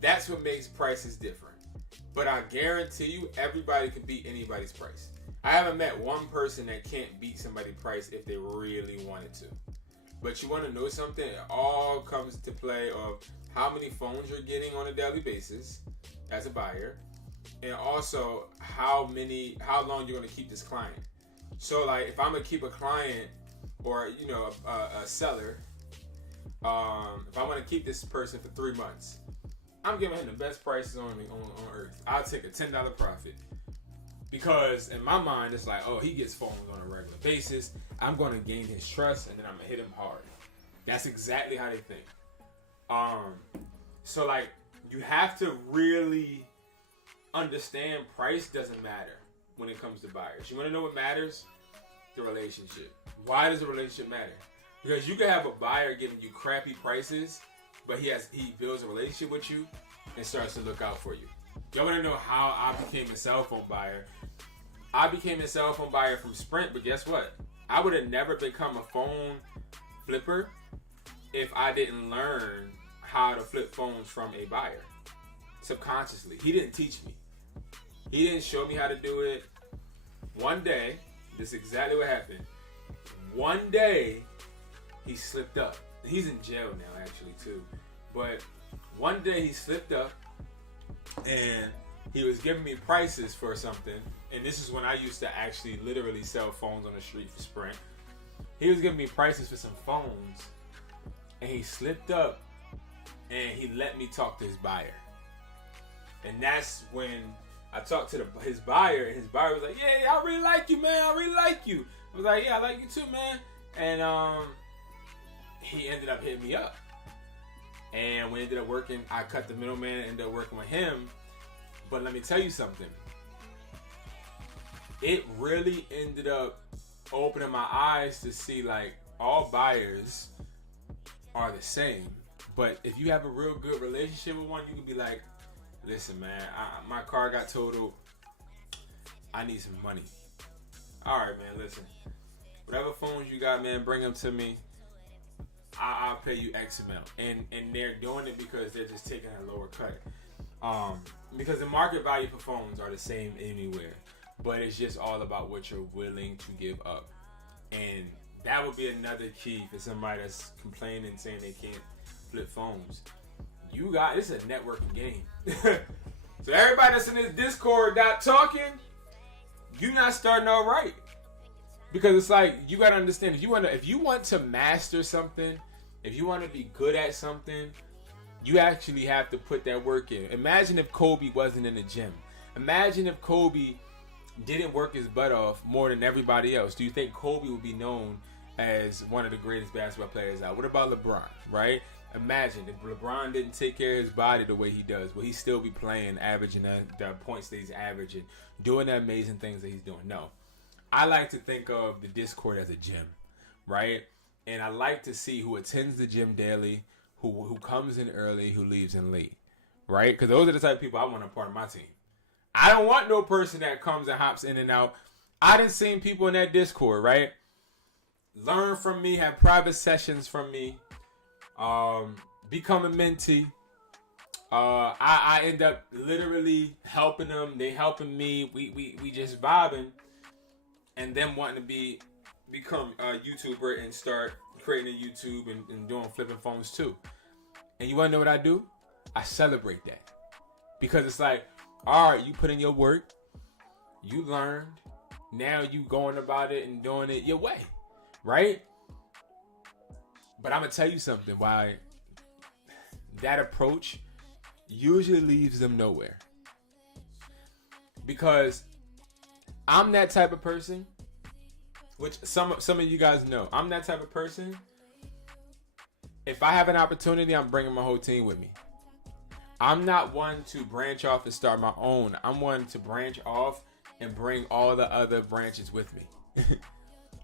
That's what makes prices different. But I guarantee you, everybody can beat anybody's price. I haven't met one person that can't beat somebody's price if they really wanted to. But you want to know something? It all comes to play of how many phones you're getting on a daily basis as a buyer, and also how long you're going to keep this client. So, like, if I'm gonna keep a client or a seller, if I want to keep this person for 3 months, I'm giving him the best prices on earth. I'll take a $10 profit. Because in my mind, it's like, oh, he gets phones on a regular basis. I'm going to gain his trust, and then I'm going to hit him hard. That's exactly how they think. So, like, you have to really understand price doesn't matter when it comes to buyers. You want to know what matters? The relationship. Why does the relationship matter? Because you can have a buyer giving you crappy prices, but he builds a relationship with you and starts to look out for you. Y'all want to know how I became a cell phone buyer? I became a cell phone buyer from Sprint, but guess what? I would have never become a phone flipper if I didn't learn how to flip phones from a buyer. subconsciously. He didn't teach me. He didn't show me how to do it. One day, this is exactly what happened. One day, he slipped up. He's in jail now, actually, too. But one day, he slipped up, and he was giving me prices for something. And this is when I used to actually literally sell phones on the street for Sprint. He was giving me prices for some phones, and he slipped up, and he let me talk to his buyer. And that's when I talked to his buyer, and his buyer was like, yeah, I really like you, man. I really like you. I was like, yeah, I like you too, man. And he ended up hitting me up. And we ended up working. I cut the middleman and ended up working with him. But let me tell you something. It really ended up opening my eyes to see, like, all buyers are the same. But if you have a real good relationship with one, you can be like, listen, man, my car got totaled. I need some money. All right, man, listen. Whatever phones you got, man, bring them to me. I'll pay you X amount. And they're doing it because they're just taking a lower cut. Because the market value for phones are the same anywhere. But it's just all about what you're willing to give up. And that would be another key for somebody that's complaining, saying they can't flip phones. This is a networking game. So everybody that's in this Discord not talking, you not starting all right. Because it's like, you gotta understand, if you want to master something, if you want to be good at something, you actually have to put that work in. Imagine if Kobe wasn't in the gym. Imagine if Kobe didn't work his butt off more than everybody else. Do you think Kobe would be known as one of the greatest basketball players out? What about LeBron, right? Imagine if LeBron didn't take care of his body the way he does, will he still be playing, averaging the points that he's averaging, doing the amazing things that he's doing? No. I like to think of the Discord as a gym, right? And I like to see who attends the gym daily, who comes in early, who leaves in late, right? Because those are the type of people I want a part of my team. I don't want no person that comes and hops in and out. I done seen people in that Discord, right? Learn from me, have private sessions from me, become a mentee. I end up literally helping them. They helping me. We just vibing, and them wanting to become a YouTuber and start creating a YouTube and doing flipping phones too. And you want to know what I do? I celebrate that, because it's like, all right, you put in your work, you learned, now you going about it and doing it your way, right? But I'm going to tell you something, why that approach usually leaves them nowhere. Because I'm that type of person, which some of you guys know. I'm that type of person. If I have an opportunity, I'm bringing my whole team with me. I'm not one to branch off and start my own. I'm one to branch off and bring all the other branches with me.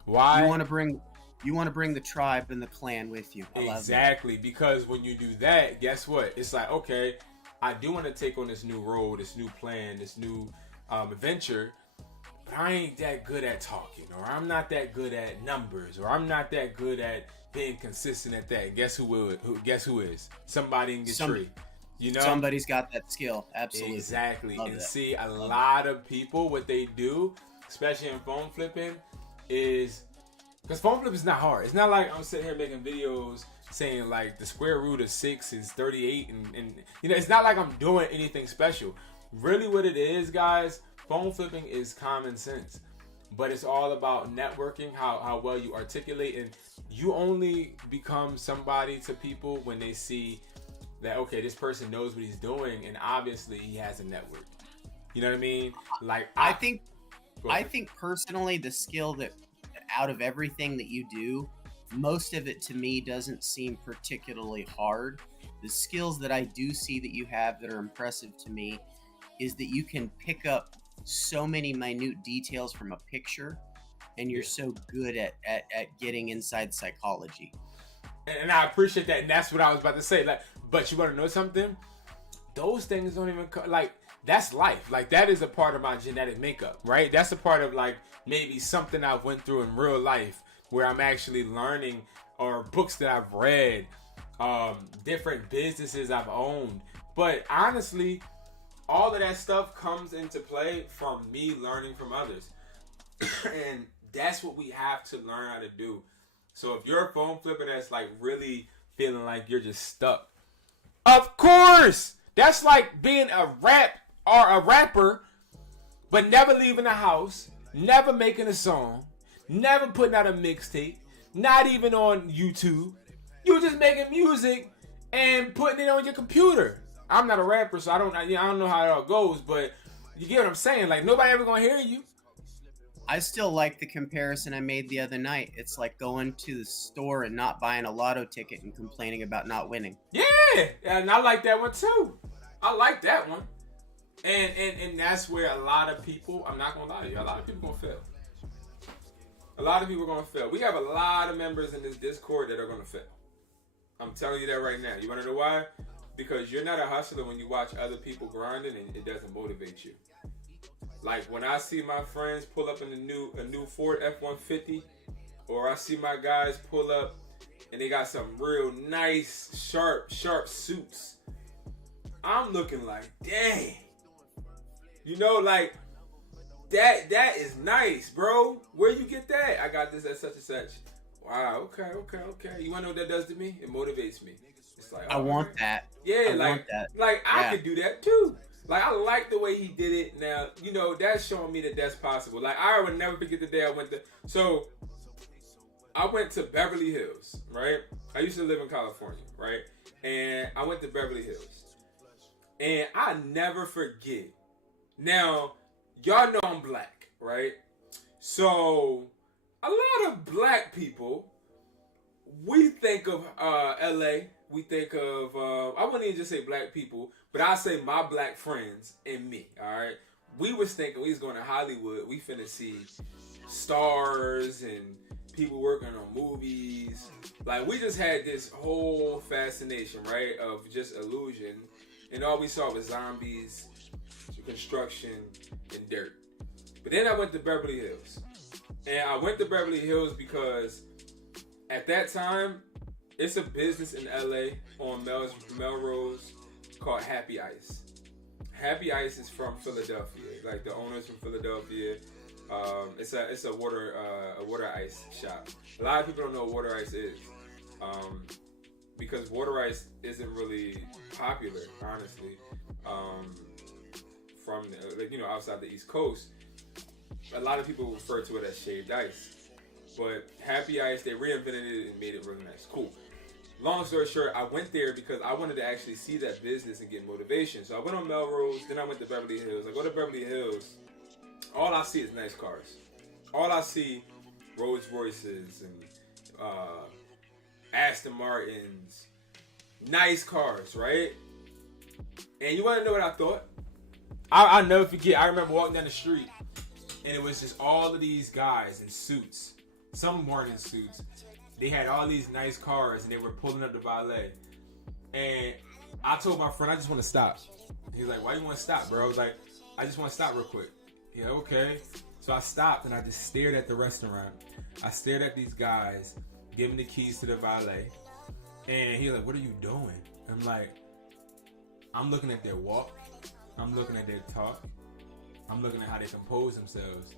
Why? You want to bring the tribe and the clan with you. I love exactly, that. Because when you do that, guess what? It's like, okay, I do want to take on this new role, this new plan, this new adventure, but I ain't that good at talking, or I'm not that good at numbers, or I'm not that good at being consistent at that. Guess who is? Somebody in your tree. You know, somebody's got that skill. Absolutely. Exactly. Love and that. See, a lot of people, what they do, especially in phone flipping, is because phone flip is not hard. It's not like I'm sitting here making videos saying like the square root of 6 is 38, and you know, it's not like I'm doing anything special. Really, what it is, guys, phone flipping is common sense, but it's all about networking, how well you articulate, and you only become somebody to people when they see that, okay, this person knows what he's doing, and obviously he has a network. You know what I mean? Like, I think personally, the skill that out of everything that you do, most of it to me doesn't seem particularly hard. The skills that I do see that you have that are impressive to me is that you can pick up so many minute details from a picture, and you're so good at getting inside psychology. And I appreciate that, and that's what I was about to say. Like, but you want to know something? Those things don't even like, that's life. Like, that is a part of my genetic makeup, right? That's a part of like maybe something I went through in real life where I'm actually learning, or books that I've read, different businesses I've owned. But honestly, all of that stuff comes into play from me learning from others. And that's what we have to learn how to do. So if you're a phone flipper that's like really feeling like you're just stuck, of course, that's like being a rapper, but never leaving the house, never making a song, never putting out a mixtape, not even on YouTube. You're just making music and putting it on your computer. I'm not a rapper, so I don't know how it all goes, but you get what I'm saying. Like, nobody ever gonna hear you. I still like the comparison I made the other night. It's like going to the store and not buying a lotto ticket and complaining about not winning. Yeah, and I like that one too. I like that one. And that's where a lot of people, I'm not gonna lie to you, a lot of people gonna fail. A lot of people are gonna fail. We have a lot of members in this Discord that are gonna fail. I'm telling you that right now. You wanna know why? Because you're not a hustler when you watch other people grinding and it doesn't motivate you. Like when I see my friends pull up in a new Ford F-150, or I see my guys pull up and they got some real nice, sharp suits, I'm looking like, dang. You know, like, that is nice, bro. Where you get that? I got this at such and such. Wow, okay. You wanna know what that does to me? It motivates me. It's like, I want that. Yeah, I want that. Like I could do that too. Like, I like the way he did it. Now, you know, that's showing me that that's possible. Like, I would never forget the day I went to Beverly Hills, right? I used to live in California, right? And I went to Beverly Hills. And I never forget. Now, y'all know I'm black, right? So, a lot of black people, we think of LA. We think of, I wouldn't even just say black people, but I say my black friends and me, all right? We was thinking we was going to Hollywood. We finna see stars and people working on movies. Like, we just had this whole fascination, right, of just illusion. And all we saw was zombies, construction, and dirt. But then I went to Beverly Hills. And I went to Beverly Hills because at that time, it's a business in LA on Melrose called Happy Ice. Happy Ice is from Philadelphia. Like, the owner's from Philadelphia. It's a water ice shop. A lot of people don't know what water ice is, because water ice isn't really popular, honestly. From outside the East Coast, a lot of people refer to it as shaved ice. But Happy Ice, they reinvented it and made it really nice. Cool. Long story short, I went there because I wanted to actually see that business and get motivation. So I went on Melrose, then I went to Beverly Hills. I go to Beverly Hills, all I see is nice cars. All I see, Rolls Royces and Aston Martins, nice cars, right? And you want to know what I thought? I'll never forget. I remember walking down the street, and it was just all of these guys in suits. Some weren't in suits. They had all these nice cars, and they were pulling up the valet. And I told my friend, I just want to stop. He's like, why you want to stop, bro? I was like, I just want to stop real quick. Yeah, okay. So I stopped, and I just stared at the restaurant. I stared at these guys, giving the keys to the valet. And he's like, what are you doing? I'm like, I'm looking at their walk. I'm looking at their talk. I'm looking at how they compose themselves.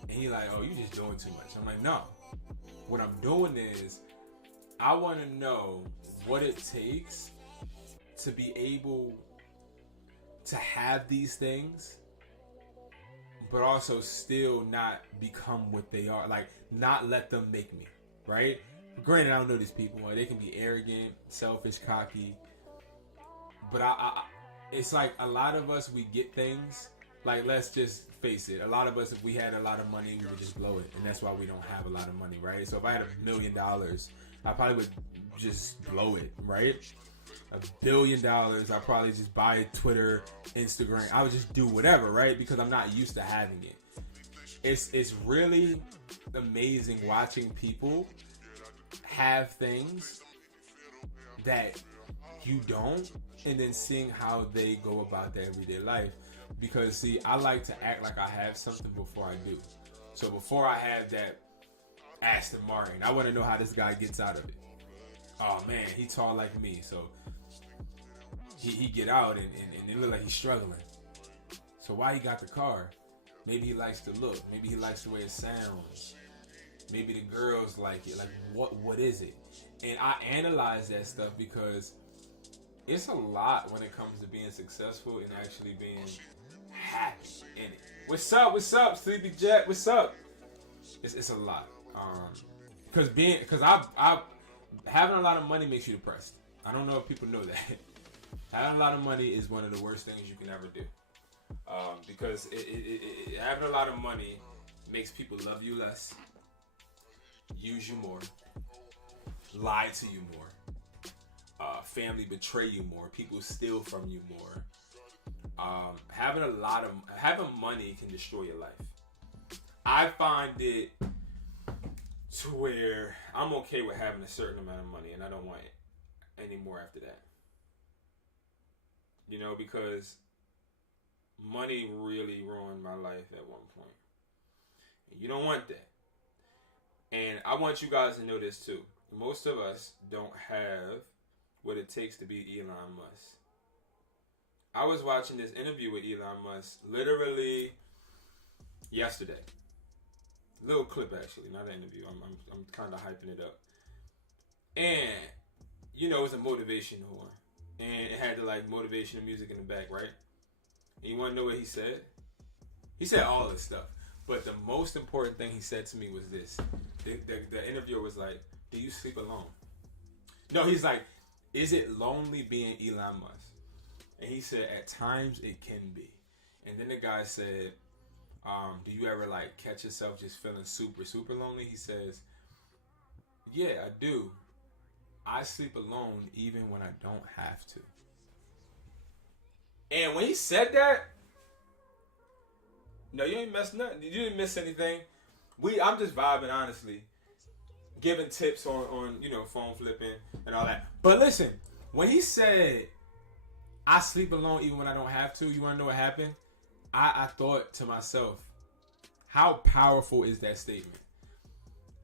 And he's like, oh, you just doing too much. I'm like, no. What I'm doing is, I want to know what it takes to be able to have these things, but also still not become what they are. Like, not let them make me, right? Granted, I don't know these people. They can be arrogant, selfish, cocky. But it's like a lot of us, we get things. Like, let's just face it. A lot of us, if we had a lot of money, we would just blow it. And that's why we don't have a lot of money, right? So if I had $1 million, I probably would just blow it, right? $1 billion, I'd probably just buy Twitter, Instagram. I would just do whatever, right? Because I'm not used to having it. It's really amazing watching people have things that you don't, and then seeing how they go about their everyday life. Because, see, I like to act like I have something before I do. So before I have that Aston Martin, I want to know how this guy gets out of it. Oh, man, he tall like me. So he get out and it look like he's struggling. So why he got the car? Maybe he likes the look. Maybe he likes the way it sounds. Maybe the girls like it. Like what is it? And I analyze that stuff because it's a lot when it comes to being successful and actually being happy in it. What's up, Sleepy Jack? What's up? It's a lot. Because I having a lot of money makes you depressed. I don't know if people know that. Having a lot of money is one of the worst things you can ever do. Because having a lot of money makes people love you less, use you more, lie to you more, family betray you more, people steal from you more. Having money can destroy your life. I find it to where I'm okay with having a certain amount of money and I don't want it any more after that. You know, because money really ruined my life at one point. And you don't want that. And I want you guys to know this too. Most of us don't have what it takes to be Elon Musk. I was watching this interview with Elon Musk literally yesterday. Little clip actually, not an interview. I'm kind of hyping it up. And you know, it's a motivation horn. And it had the like motivational music in the back, right? And you want to know what he said? He said all this stuff. But the most important thing he said to me was this. The interviewer was like, do you sleep alone? No, he's like, is it lonely being Elon Musk? And he said, at times it can be. And then the guy said, do you ever like catch yourself just feeling super, super lonely? He says, yeah, I do. I sleep alone even when I don't have to. And when he said that, no, you ain't messed nothing. You didn't miss anything. I'm just vibing, honestly. Giving tips on you know, phone flipping and all that. But listen, when he said, I sleep alone even when I don't have to, you want to know what happened? I thought to myself, how powerful is that statement?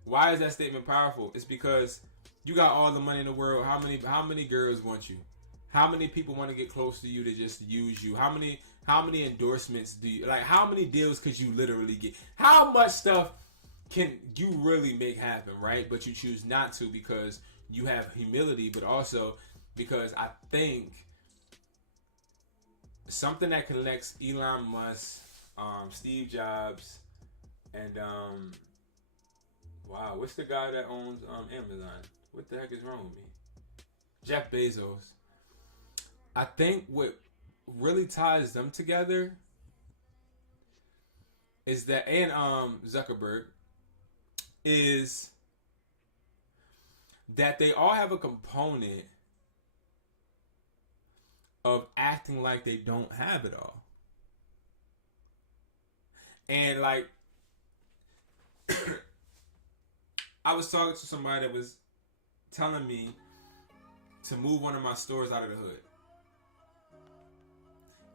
Why is that statement powerful? It's because you got all the money in the world. How many girls want you? How many people want to get close to you to just use you? How many endorsements do you like? How many deals could you literally get? How much stuff can you really make happen, right? But you choose not to because you have humility, but also because I think something that connects Elon Musk, Steve Jobs, and wow, what's the guy that owns Amazon? What the heck is wrong with me? Jeff Bezos. I think what really ties them together is that, and Zuckerberg, is that they all have a component of acting like they don't have it all. And like, I was talking to somebody that was telling me to move one of my stores out of the hood.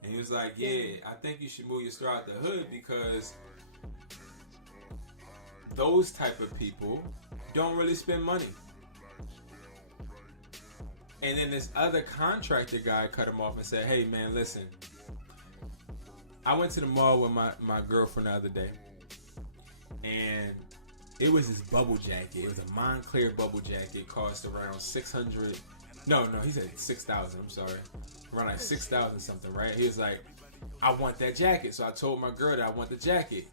And he was like, yeah, I think you should move your store out the hood because those type of people don't really spend money. And then this other contractor guy cut him off and said, hey man, listen, I went to the mall with my girlfriend the other day, and it was this bubble jacket. It was a Montclair bubble jacket. It cost around 600. No, he said 6,000. I'm sorry. Around like 6,000 something, right? He was like, I want that jacket. So I told my girl that I want the jacket.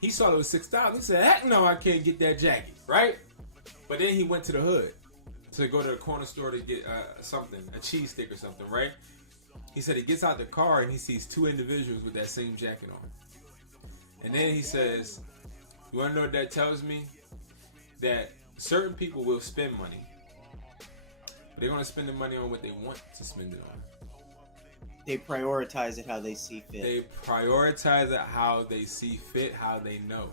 He saw it was 6,000. He said, heck no, I can't get that jacket, right? But then he went to the hood to go to the corner store to get something, a cheese stick or something, right? He said he gets out the car and he sees two individuals with that same jacket on. And then he says, you want to know what that tells me? That certain people will spend money, but they're going to spend the money on what they want to spend it on. They prioritize it how they see fit. They prioritize it how they see fit, how they know.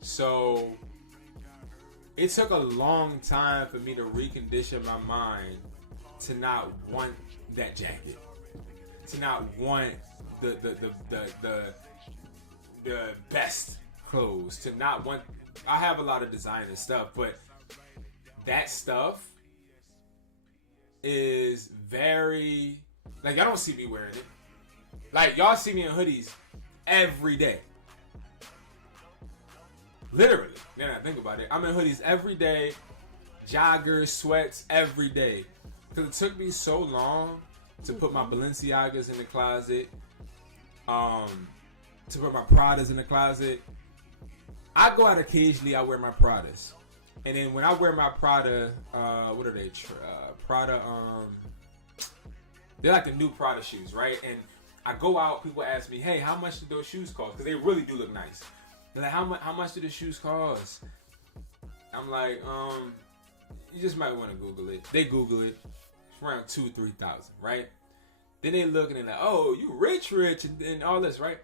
So it took a long time for me to recondition my mind to not want that jacket, to not want the best clothes, to not want. I have a lot of designer stuff, but that stuff is very, like, y'all don't see me wearing it. Like, y'all see me in hoodies every day. Literally. Then I think about it. I'm in hoodies every day. Joggers, sweats, every day. Because it took me so long to put my Balenciagas in the closet. To put my Pradas in the closet. I go out occasionally, I wear my Pradas. And then when I wear my Prada, what are they? Prada, they're like the new Prada shoes, right? And I go out, people ask me, hey, how much did those shoes cost? Because they really do look nice. They're like, how much do the shoes cost? I'm like, you just might want to Google it. They Google it. It's around $2,000-3,000, right? Then they look and they're like, oh, you rich, and all this, right?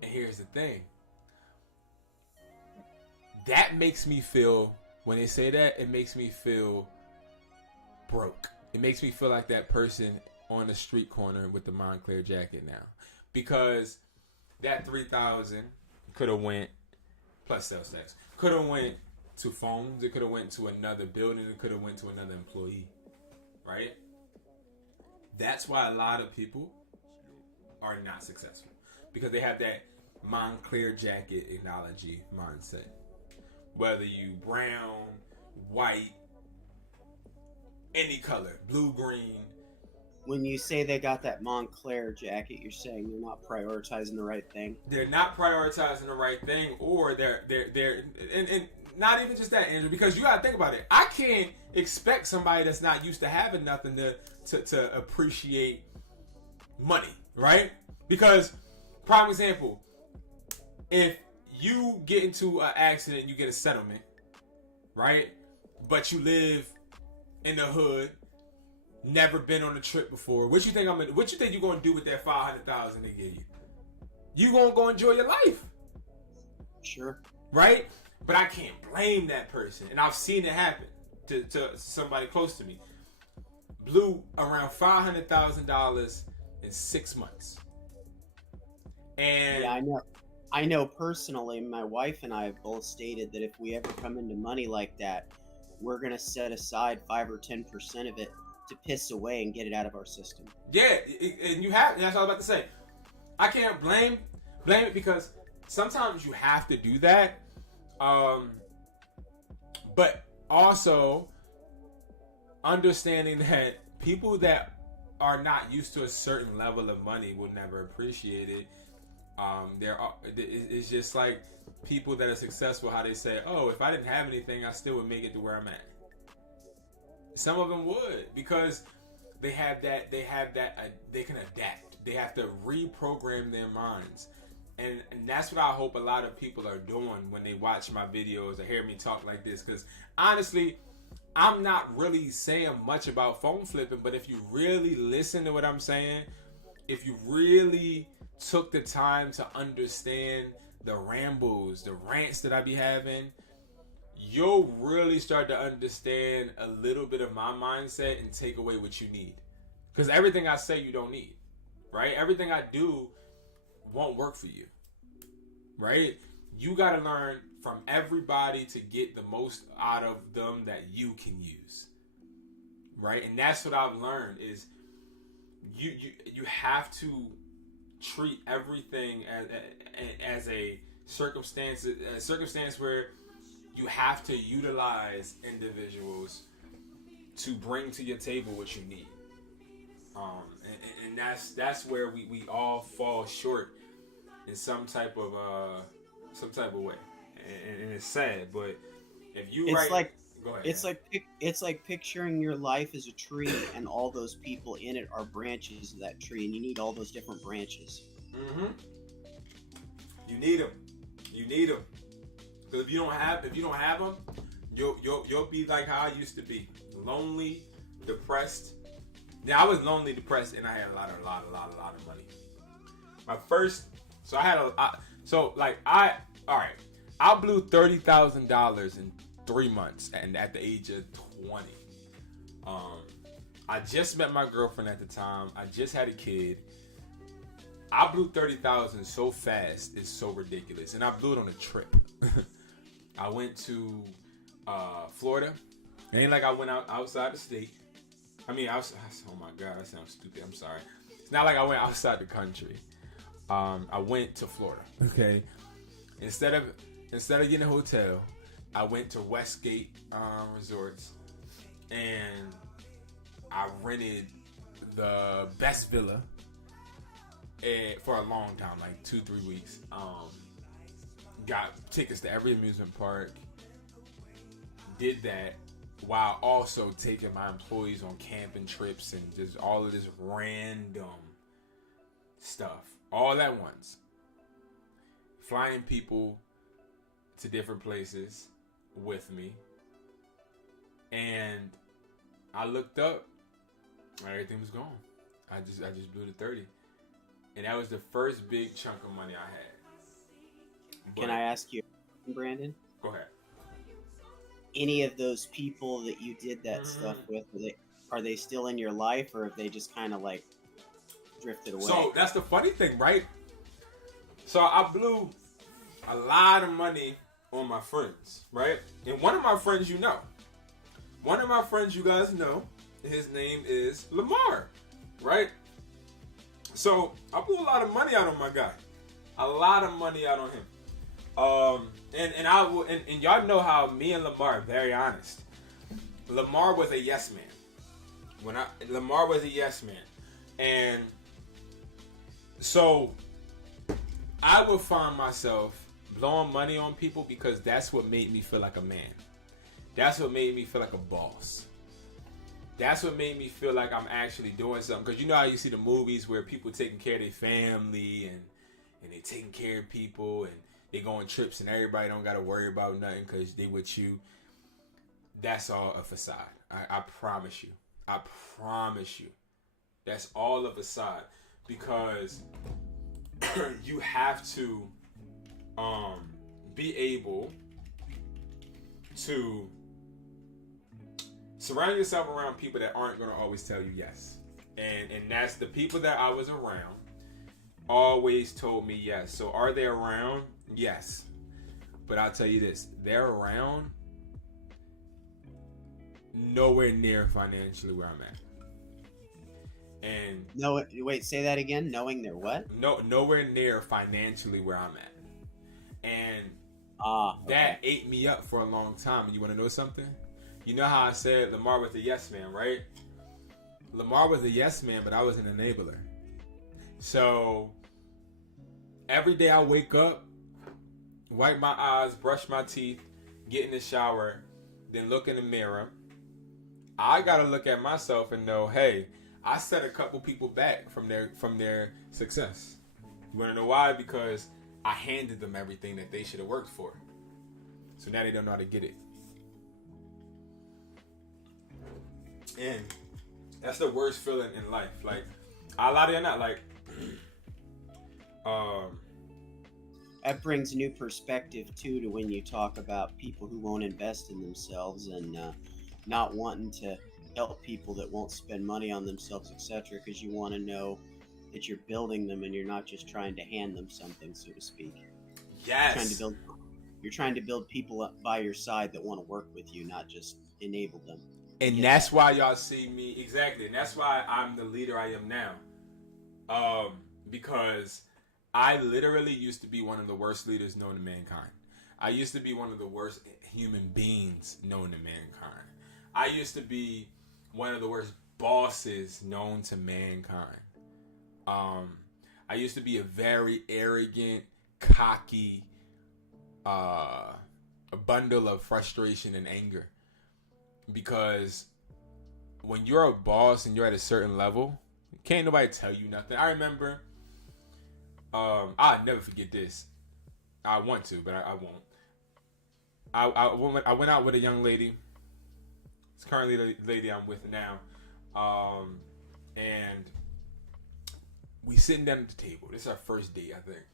And here's the thing. That makes me feel, when they say that, it makes me feel broke. It makes me feel like that person on the street corner with the Montclair jacket now. Because that $3,000 could have went, plus sales tax, could have went to phones. It could have went to another building. It could have went to another employee. Right? That's why a lot of people are not successful. Because they have that Montclair jacket analogy mindset. Whether you brown, white, any color, blue, green. When you say they got that Montclair jacket, you're saying they're not prioritizing the right thing. They're not prioritizing the right thing, or they're and not even just that, Andrew, because you gotta think about it. I can't expect somebody that's not used to having nothing to appreciate money, right? Because, prime example, if you get into an accident, you get a settlement, right? But you live in the hood, never been on a trip before. What you think you're gonna do with that $500,000 they give you? You gonna go enjoy your life, Sure. right? But I can't blame that person, and I've seen it happen to somebody close to me. Blew around $500,000 in 6 months, and Yeah, I know. I know personally, my wife and I have both stated that if we ever come into money like that, we're gonna set aside 5 or 10% of it to piss away and get it out of our system. yeah, and you have. That's all I was about to say. I can't blame it because sometimes you have to do that. But also understanding that people that are not used to a certain level of money will never appreciate it. It's just like people that are successful, how they say, oh, if I didn't have anything, I still would make it to where I'm at. Some of them would, because they can adapt. They have to reprogram their minds. And that's what I hope a lot of people are doing when they watch my videos or hear me talk like this. Because honestly, I'm not really saying much about phone flipping, but if you really listen to what I'm saying, if you really took the time to understand the rambles, the rants that I be having, you'll really start to understand a little bit of my mindset and take away what you need. Because everything I say you don't need, right? Everything I do won't work for you, right? You got to learn from everybody to get the most out of them that you can use, right? And that's what I've learned is you have to treat everything as a circumstance where you have to utilize individuals to bring to your table what you need. And that's where we all fall short in some type of way, and it's sad. But if you It's like go ahead. it's like picturing your life as a tree, and all those people in it are branches of that tree, and you need all those different branches. Mm-hmm. You need them. Because if you don't have them, you'll be like how I used to be, lonely, depressed. Yeah, I was lonely, depressed, and I had a lot of money. My first, I blew $30,000 in 3 months, and at the age of 20. I just met my girlfriend at the time. I just had a kid. I blew $30,000 so fast, it's so ridiculous, and I blew it on a trip. I went to Florida. It ain't like I went outside the state. Oh my God, that sounds stupid. I'm sorry. It's not like I went outside the country. I went to Florida. Okay. Instead of getting a hotel, I went to Westgate Resorts, and I rented the best villa for a long time, like 2-3 weeks. Got tickets to every amusement park. Did that while also taking my employees on camping trips and just all of this random stuff all at once. Flying people to different places with me. And I looked up, everything was gone. I just blew the 30. And that was the first big chunk of money I had. Can I ask you, Brandon? Go ahead. Any of those people that you did that stuff with, are they still in your life, or have they just kind of like drifted away? So that's the funny thing, right? So I blew a lot of money on my friends, right? And one of my friends you guys know, his name is Lamar, right? So I blew a lot of money out on my guy. A lot of money out on him. And y'all know how me and Lamar are very honest. Lamar was a yes man. Lamar was a yes man. And so I would find myself blowing money on people because that's what made me feel like a man. That's what made me feel like a boss. That's what made me feel like I'm actually doing something. Because you know how you see the movies where people taking care of their family and they taking care of people and they go on trips and everybody don't got to worry about nothing because they with you. That's all a facade. I promise you. I promise you. That's all a facade. Because you have to be able to surround yourself around people that aren't going to always tell you yes. And that's the people that I was around always told me yes. So are they around? Yes. But I'll tell you this, they're around nowhere near financially where I'm at. And no, wait, say that again. Knowing they're what? Nowhere near financially where I'm at. And that ate me up for a long time. And you want to know something? You know how I said Lamar was a yes man, right? Lamar was a yes man, but I was an enabler. So every day I wake up, wipe my eyes, brush my teeth, get in the shower, then look in the mirror. I gotta look at myself and know, hey, I set a couple people back from their success. You wanna know why? Because I handed them everything that they should have worked for. So now they don't know how to get it. And that's the worst feeling in life. Like, a lot of you not like that brings new perspective too to when you talk about people who won't invest in themselves and not wanting to help people that won't spend money on themselves, etc. Because you want to know that you're building them and you're not just trying to hand them something, so to speak. Yes. You're trying to build people up by your side that want to work with you, not just enable them. And that's why y'all see me exactly, and that's why I'm the leader I am now. Because I literally used to be one of the worst leaders known to mankind. I used to be one of the worst human beings known to mankind. I used to be one of the worst bosses known to mankind. I used to be a very arrogant, cocky, a bundle of frustration and anger. Because when you're a boss and you're at a certain level, can't nobody tell you nothing. I remember, I'll never forget this. I want to, but I won't. I went out with a young lady. It's currently the lady I'm with now. And we sitting down at the table. This is our first date, I think.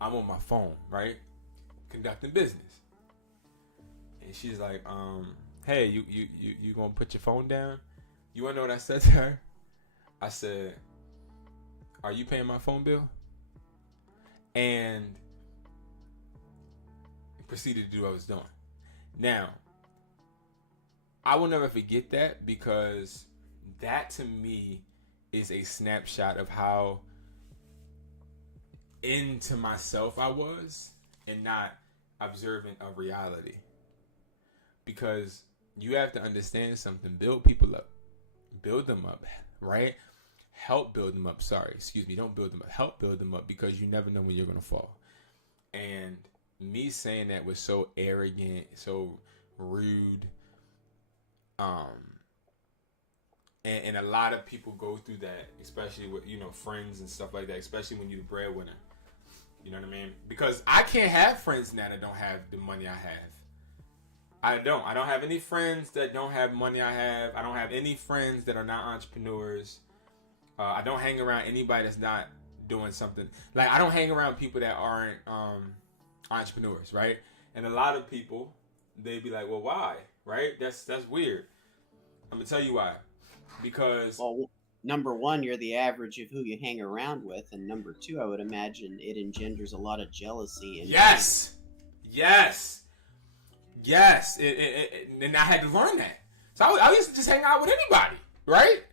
I'm on my phone, right? Conducting business. And she's like, hey, you gonna put your phone down? You wanna know what I said to her? I said, are you paying my phone bill? And proceeded to do what I was doing. Now, I will never forget that because that to me is a snapshot of how into myself I was and not observant of reality. Because you have to understand something. Build people up. Build them up, right? Help build them up. Sorry, excuse me. Don't build them up. Help build them up, because you never know when you're going to fall. And me saying that was so arrogant, so rude. And a lot of people go through that, especially with, friends and stuff like that, especially when you're the breadwinner. You know what I mean? Because I can't have friends now that don't have the money I have. I don't have any friends that don't have money I have. I don't have any friends that are not entrepreneurs. I don't hang around anybody that's not doing something. Like, I don't hang around people that aren't entrepreneurs, right? And a lot of people, they be like, well, why? Right? That's weird. I'm going to tell you why. Because... Well, number one, you're the average of who you hang around with. And number two, I would imagine it engenders a lot of jealousy. And yes! And I had to learn that. So I used to just hang out with anybody, right?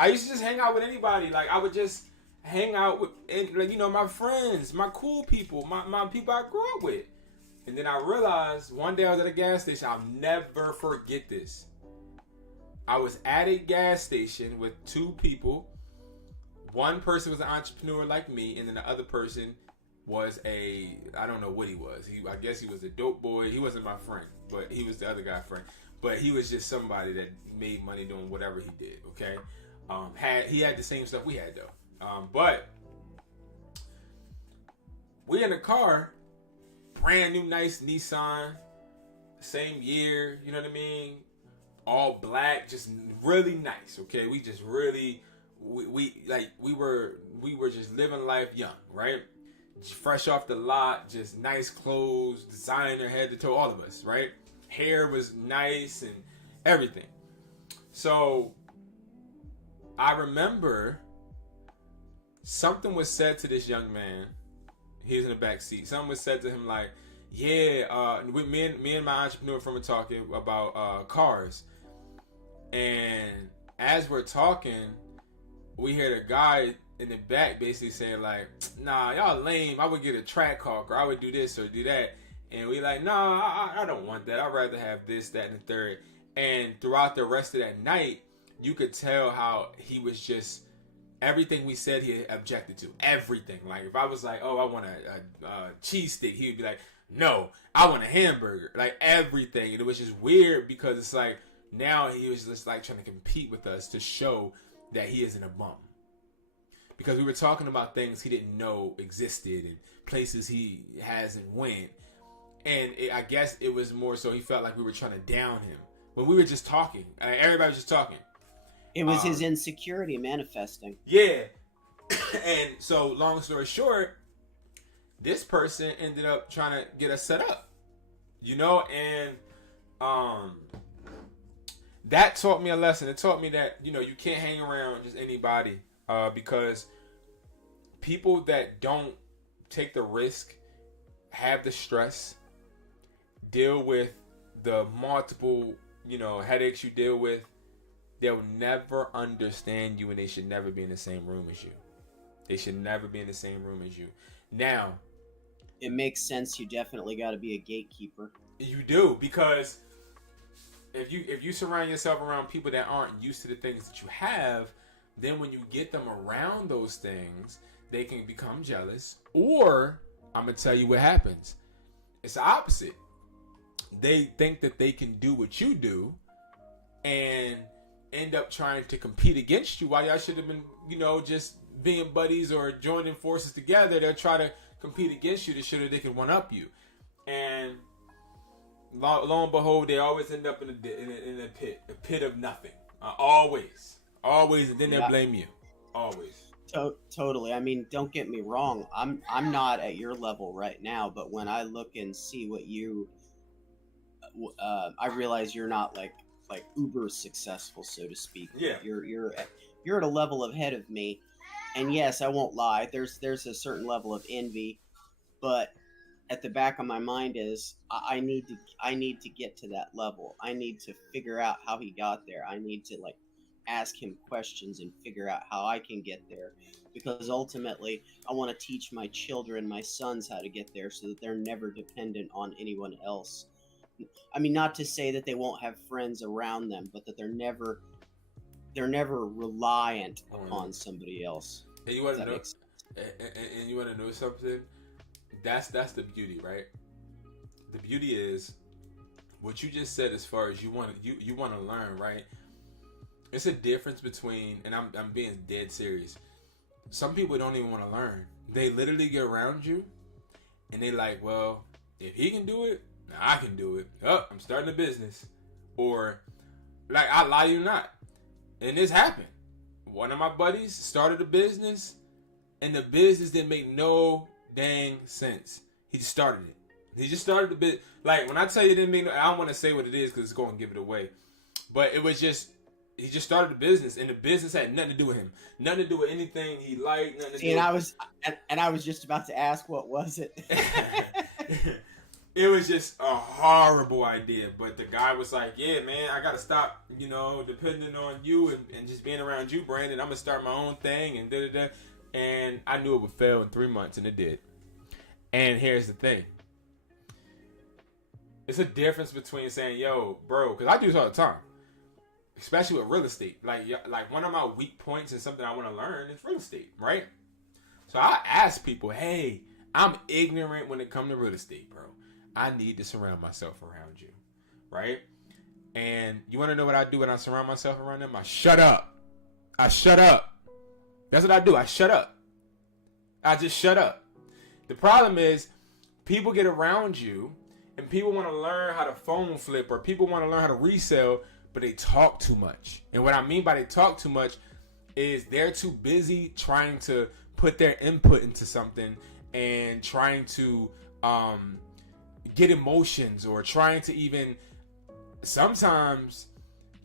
I used to just hang out with anybody. Like, I would just hang out with, my friends, my cool people, my people I grew up with. And then I realized one day I was at a gas station. I'll never forget this. I was at a gas station with two people. One person was an entrepreneur like me, and then the other person was I don't know what he was. I guess he was a dope boy. He wasn't my friend, but he was the other guy's friend. But he was just somebody that made money doing whatever he did, okay? He had the same stuff we had, though. But we in a car, brand new, nice Nissan, same year, you know what I mean? All black, just really nice, okay? We just really, we were just living life young, right? Fresh off the lot, just nice clothes, designer head to toe, all of us, right? Hair was nice and everything. So I remember something was said to this young man. He was in the back seat. Something was said to him like, yeah, me and my entrepreneur friend were talking about cars. And as we're talking, we heard a guy in the back basically saying like, nah, y'all lame. I would get a track hawk, or I would do this or do that. And we like, nah, I don't want that. I'd rather have this, that, and the third. And throughout the rest of that night, you could tell how he was just, everything we said he objected to. Everything. Like, if I was like, oh, I want a cheese stick, he would be like, no, I want a hamburger. Like, everything. And it was just weird because it's like, now he was just like trying to compete with us to show that he isn't a bum. Because we were talking about things he didn't know existed and places he hasn't went. And I guess it was more so he felt like we were trying to down him. When we were just talking. Everybody was just talking. It was his insecurity manifesting. Yeah. And so, long story short, this person ended up trying to get us set up. And that taught me a lesson. It taught me that, you can't hang around just anybody. Because people that don't take the risk, have the stress, deal with the multiple, headaches you deal with, they'll never understand you, and they should never be in the same room as you. They should never be in the same room as you. Now, it makes sense. You definitely got to be a gatekeeper. You do, because if you surround yourself around people that aren't used to the things that you have, then when you get them around those things, they can become jealous. Or, I'm going to tell you what happens. It's the opposite. They think that they can do what you do and end up trying to compete against you while y'all should have been, just being buddies or joining forces together. They'll try to compete against you to show that they can one-up you. And lo and behold, they always end up in a pit of nothing. Always, and then they'll blame you. Always. Totally. I mean, don't get me wrong. I'm not at your level right now, but when I look and see what you, I realize you're not like uber successful, so to speak. Yeah. You're at a level ahead of me, and yes, I won't lie. There's a certain level of envy, but at the back of my mind is I need to get to that level. I need to figure out how he got there. I need to ask him questions and figure out how I can get there. Because ultimately, I want to teach my children, my sons, how to get there so that they're never dependent on anyone else. I mean, not to say that they won't have friends around them, but that they're never reliant upon somebody else. And you want to know, and you want to know something? That's the beauty, right? The beauty is what you just said. As far as you want to learn, right? It's a difference between, and I'm being dead serious. Some people don't even want to learn. They literally get around you, and they like, well, if he can do it, I can do it. Oh, I'm starting a business, or like I lie you not, and this happened. One of my buddies started a business, and the business didn't make no dang sense. He just started it. He just started the bit. Like when I tell you it didn't make no, I don't want to say what it is because it's going to give it away. But it was just, he just started a business, and the business had nothing to do with him. Nothing to do with anything he liked. Nothing to do. And I was just about to ask, what was it? It was just a horrible idea. But the guy was like, yeah, man, I got to stop, depending on you and just being around you, Brandon. I'm going to start my own thing and da-da-da. And I knew it would fail in 3 months, and it did. And here's the thing. It's a difference between saying, yo, bro, because I do this all the time, especially with real estate. Like one of my weak points and something I want to learn is real estate, right? So I ask people, hey, I'm ignorant when it comes to real estate, bro. I need to surround myself around you, right? And you want to know what I do when I surround myself around them? I shut up. That's what I do. I shut up. I just shut up. The problem is people get around you and people want to learn how to phone flip, or people want to learn how to resell, but they talk too much. And what I mean by they talk too much is they're too busy trying to put their input into something and trying to get emotions, or trying to even sometimes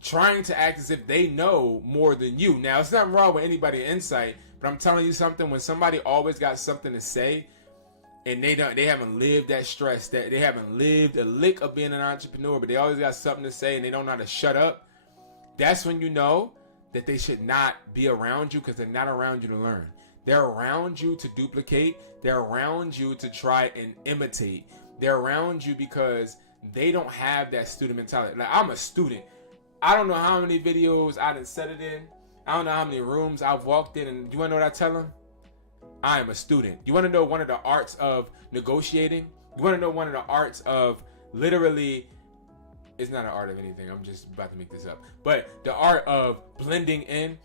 trying to act as if they know more than you. Now, it's nothing wrong with anybody insight, but I'm telling you something, when somebody always got something to say and they haven't lived that stress, that they haven't lived a lick of being an entrepreneur, but they always got something to say and they don't know how to shut up, that's when you know that they should not be around you, because they're not around you to learn. They're around you to duplicate. They're around you to try and imitate. They're around you because they don't have that student mentality. Like, I'm a student. I don't know how many videos I done said it in. I don't know how many rooms I've walked in. And you want to know what I tell them? I am a student. You want to know one of the arts of negotiating? You want to know one of the arts of literally, it's not an art of anything. I'm just about to make this up. But the art of blending in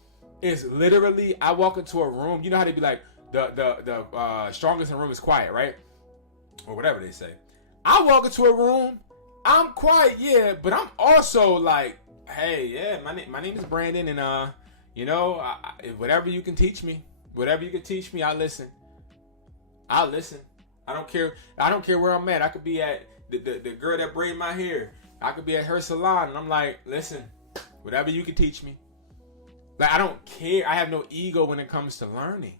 is literally, I walk into a room. You know how they be like, the strongest in the room is quiet, right? Or whatever they say. I walk into a room, I'm quiet, yeah, but I'm also like, hey, yeah, my name is Brandon, and I, whatever you can teach me, I listen. I'll listen. I don't care where I'm at. I could be at the girl that braided my hair. I could be at her salon, and I'm like, listen, whatever you can teach me. Like, I don't care. I have no ego when it comes to learning.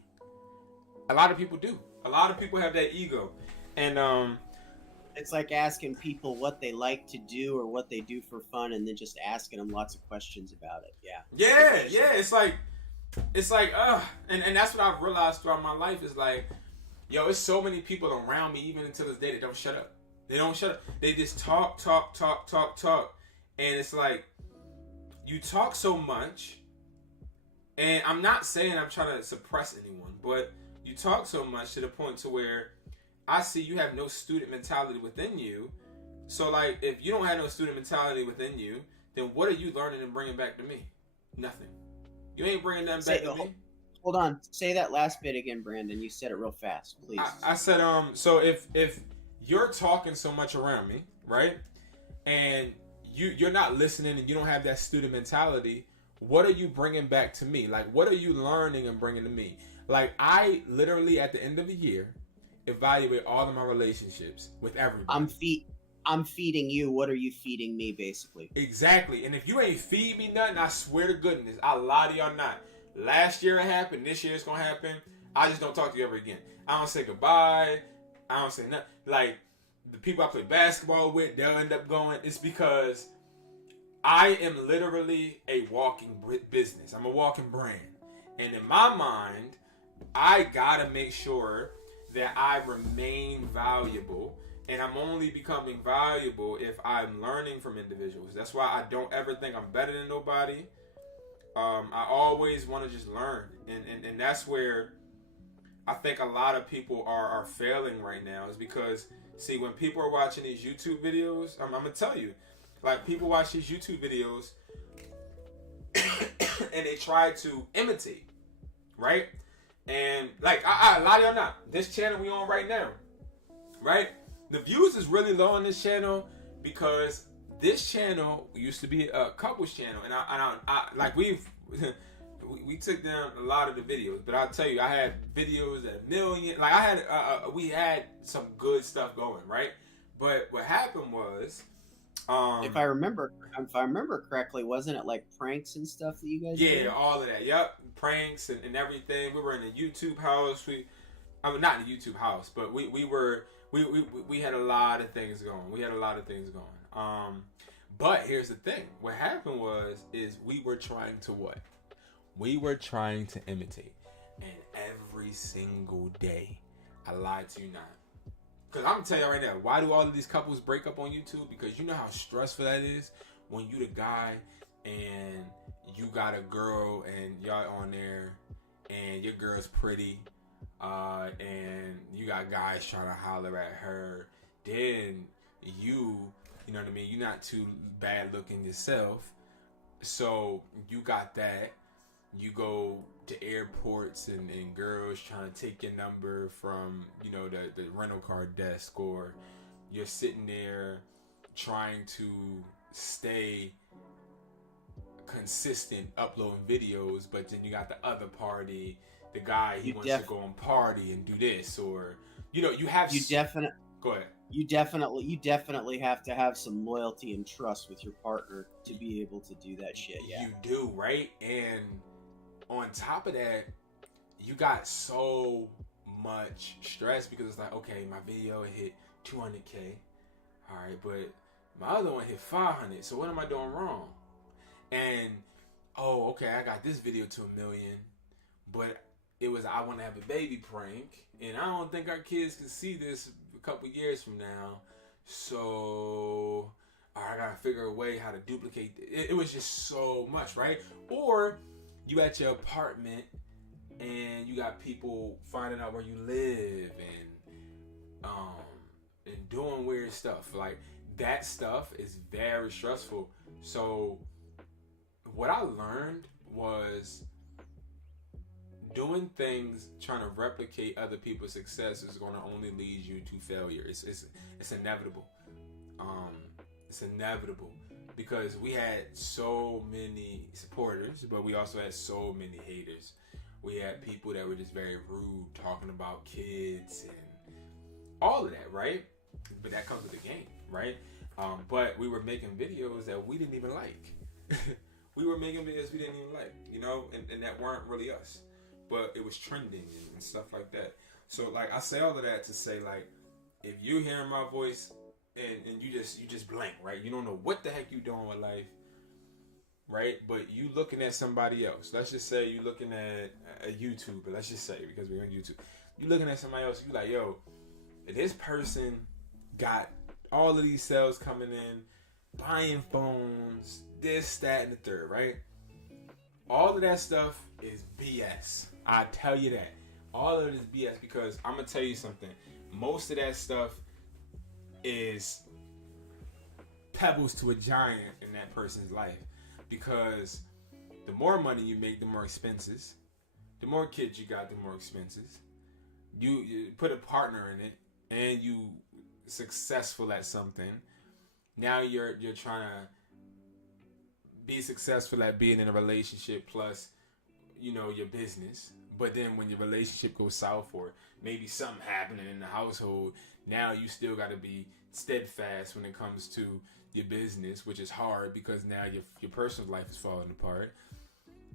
A lot of people do. A lot of people have that ego. And it's like asking people what they like to do or what they do for fun, and then just asking them lots of questions about it. Yeah. It's like, and that's what I've realized throughout my life is like, yo, it's so many people around me, even until this day, that don't shut up. They don't shut up. They just talk. And it's like, you talk so much, and I'm not saying I'm trying to suppress anyone, but you talk so much to the point to where I see you have no student mentality within you. So, like, if you don't have no student mentality within you, then what are you learning and bringing back to me? Nothing. You ain't bringing nothing back to me. Hold on. Say that last bit again, Brandon. You said it real fast, please. I said, so if you're talking so much around me, right, and you're not listening and you don't have that student mentality, what are you bringing back to me? Like, what are you learning and bringing to me? Like, I literally, at the end of the year, evaluate all of my relationships with everybody. I'm feeding you. What are you feeding me, basically? Exactly. And if you ain't feed me nothing, I swear to goodness, I lie to y'all not. Last year it happened. This year it's gonna happen. I just don't talk to you ever again. I don't say goodbye. I don't say nothing. Like, the people I play basketball with, they'll end up going. It's because I am literally a walking business. I'm a walking brand. And in my mind, I gotta make sure that I remain valuable. And I'm only becoming valuable if I'm learning from individuals. That's why I don't ever think I'm better than nobody. I always want to just learn. And that's where I think a lot of people are failing right now, is because, see, when people are watching these YouTube videos, I'm going to tell you, like, people watch these YouTube videos and they try to imitate, right? And, like, I lie to y'all not, this channel we on right now, right? The views is really low on this channel because this channel used to be a couples channel, and I like we took down a lot of the videos, but I'll tell you, I had videos at 1 million. Like, I had we had some good stuff going, right? But what happened was, if I remember correctly, wasn't it like pranks and stuff that you guys did? Yeah, all of that. Yep, pranks and everything. We were in a YouTube house. I mean, not in a YouTube house, but we had a lot of things going. But here's the thing. What happened is we were trying to what? We were trying to imitate. And every single day, I lied to you not. Because I'm going to tell you right now, why do all of these couples break up on YouTube? Because you know how stressful that is when you the guy and you got a girl and y'all on there and your girl's pretty, and you got guys trying to holler at her. Then you know what I mean? You're not too bad looking yourself. So you got that. You go to airports and girls trying to take your number from, you know, the rental car desk, or you're sitting there trying to stay consistent uploading videos, but then you got the other party, the guy, he wants to go and party and do this, or, you know, go ahead. You definitely have to have some loyalty and trust with your partner to be able to do that shit. Yeah, you do, right? And on top of that, you got so much stress because it's like, okay, my video hit 200K, all right, but my other one hit 500. So what am I doing wrong? And oh, okay, I got this video to 1 million, but it was I want to have a baby prank, and I don't think our kids can see this a couple years from now. So I gotta figure a way how to duplicate it. It was just so much, right? Or you at your apartment and you got people finding out where you live and doing weird stuff. Like, that stuff is very stressful. So what I learned was doing things trying to replicate other people's success is going to only lead you to failure. It's inevitable. It's inevitable because we had so many supporters, but we also had so many haters. We had people that were just very rude, talking about kids and all of that, right? But that comes with the game, right? But we were making videos that we didn't even like. We were making videos we didn't even like, you know, and that weren't really us. But it was trending and stuff like that. So, like, I say all of that to say, like, if you're hearing my voice and you just blank, right? You don't know what the heck you doing with life, right? But you looking at somebody else. Let's just say you looking at a YouTuber. Let's just say, because we're on YouTube. You looking at somebody else. You like, yo, this person got all of these sales coming in, buying phones, this, that, and the third, right? All of that stuff is BS. I tell you that. All of it is BS because I'm going to tell you something. Most of that stuff is pebbles to a giant in that person's life, because the more money you make, the more expenses. The more kids you got, the more expenses. You put a partner in it and you successful at something. Now you're trying to be successful at being in a relationship plus, you know, your business. But then when your relationship goes south, or maybe something happening in the household, now you still got to be steadfast when it comes to your business, which is hard because now your personal life is falling apart.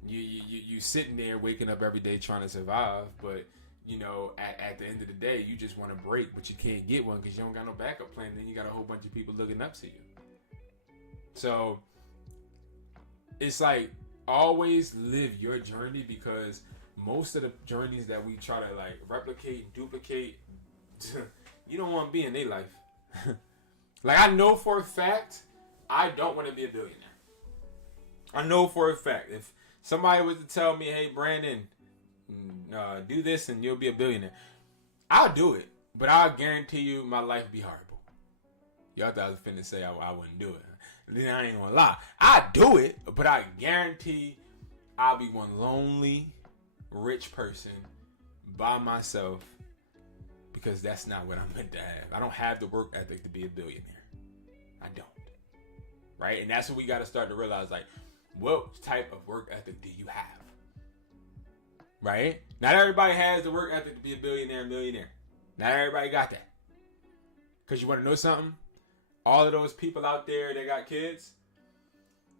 You sitting there waking up every day trying to survive, but you know, at the end of the day, you just want a break, but you can't get one because you don't got no backup plan. Then you got a whole bunch of people looking up to you. So it's like always live your journey, because most of the journeys that we try to like replicate, duplicate, you don't want to be in their life. Like, I know for a fact I don't want to be a billionaire. I know for a fact if somebody was to tell me, hey Brandon, do this and you'll be a billionaire, I'll do it, but I'll guarantee you my life be horrible. Y'all thought I was finna say I wouldn't do it. Then I ain't gonna lie. I do it, but I guarantee I'll be one lonely, rich person by myself, because that's not what I'm meant to have. I don't have the work ethic to be a billionaire. I don't. Right? And that's what we got to start to realize, like, what type of work ethic do you have? Right? Not everybody has the work ethic to be a billionaire, millionaire. Not everybody got that. Because you want to know something? All of those people out there that got kids,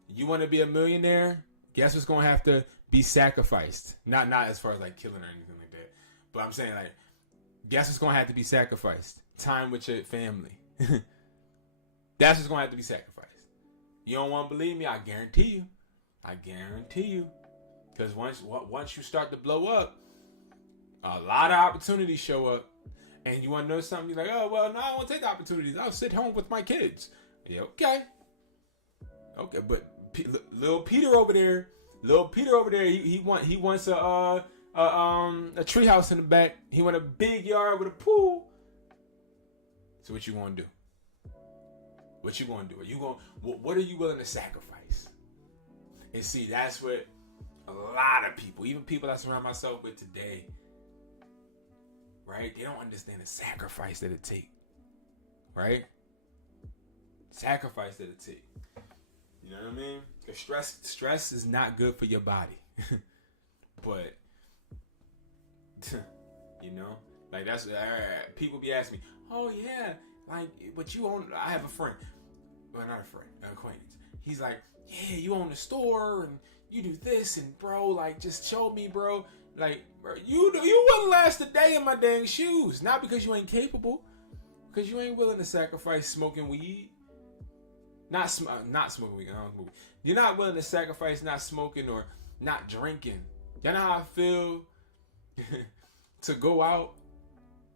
you want to be a millionaire, guess what's going to have to be sacrificed? Not as far as like killing or anything like that. But I'm saying, like, guess what's going to have to be sacrificed? Time with your family. That's what's going to have to be sacrificed. You don't want to believe me? I guarantee you. I guarantee you. Because once you start to blow up, a lot of opportunities show up. And you want to know something? You're like, oh, well, no, I won't take the opportunities. I'll sit home with my kids. Yeah, okay. Okay, but little Peter over there, he wants a tree house in the back. He want a big yard with a pool. So what you gonna do? What you gonna do? What are you willing to sacrifice? And see, that's what a lot of people, even people I surround myself with today, right? They don't understand the sacrifice that it takes. Right? Sacrifice that it takes. You know what I mean? Because stress is not good for your body. But you know, like that's people be asking me, oh yeah, like, but you own. I have a friend, well, not a friend, an acquaintance. He's like, yeah, you own the store and you do this, and bro, like, just show me, bro. Like, bro, you wouldn't last a day in my dang shoes. Not because you ain't capable, because you ain't willing to sacrifice smoking weed. Not smoking weed. I don't smoke weed. You're not willing to sacrifice not smoking or not drinking. You know how I feel to go out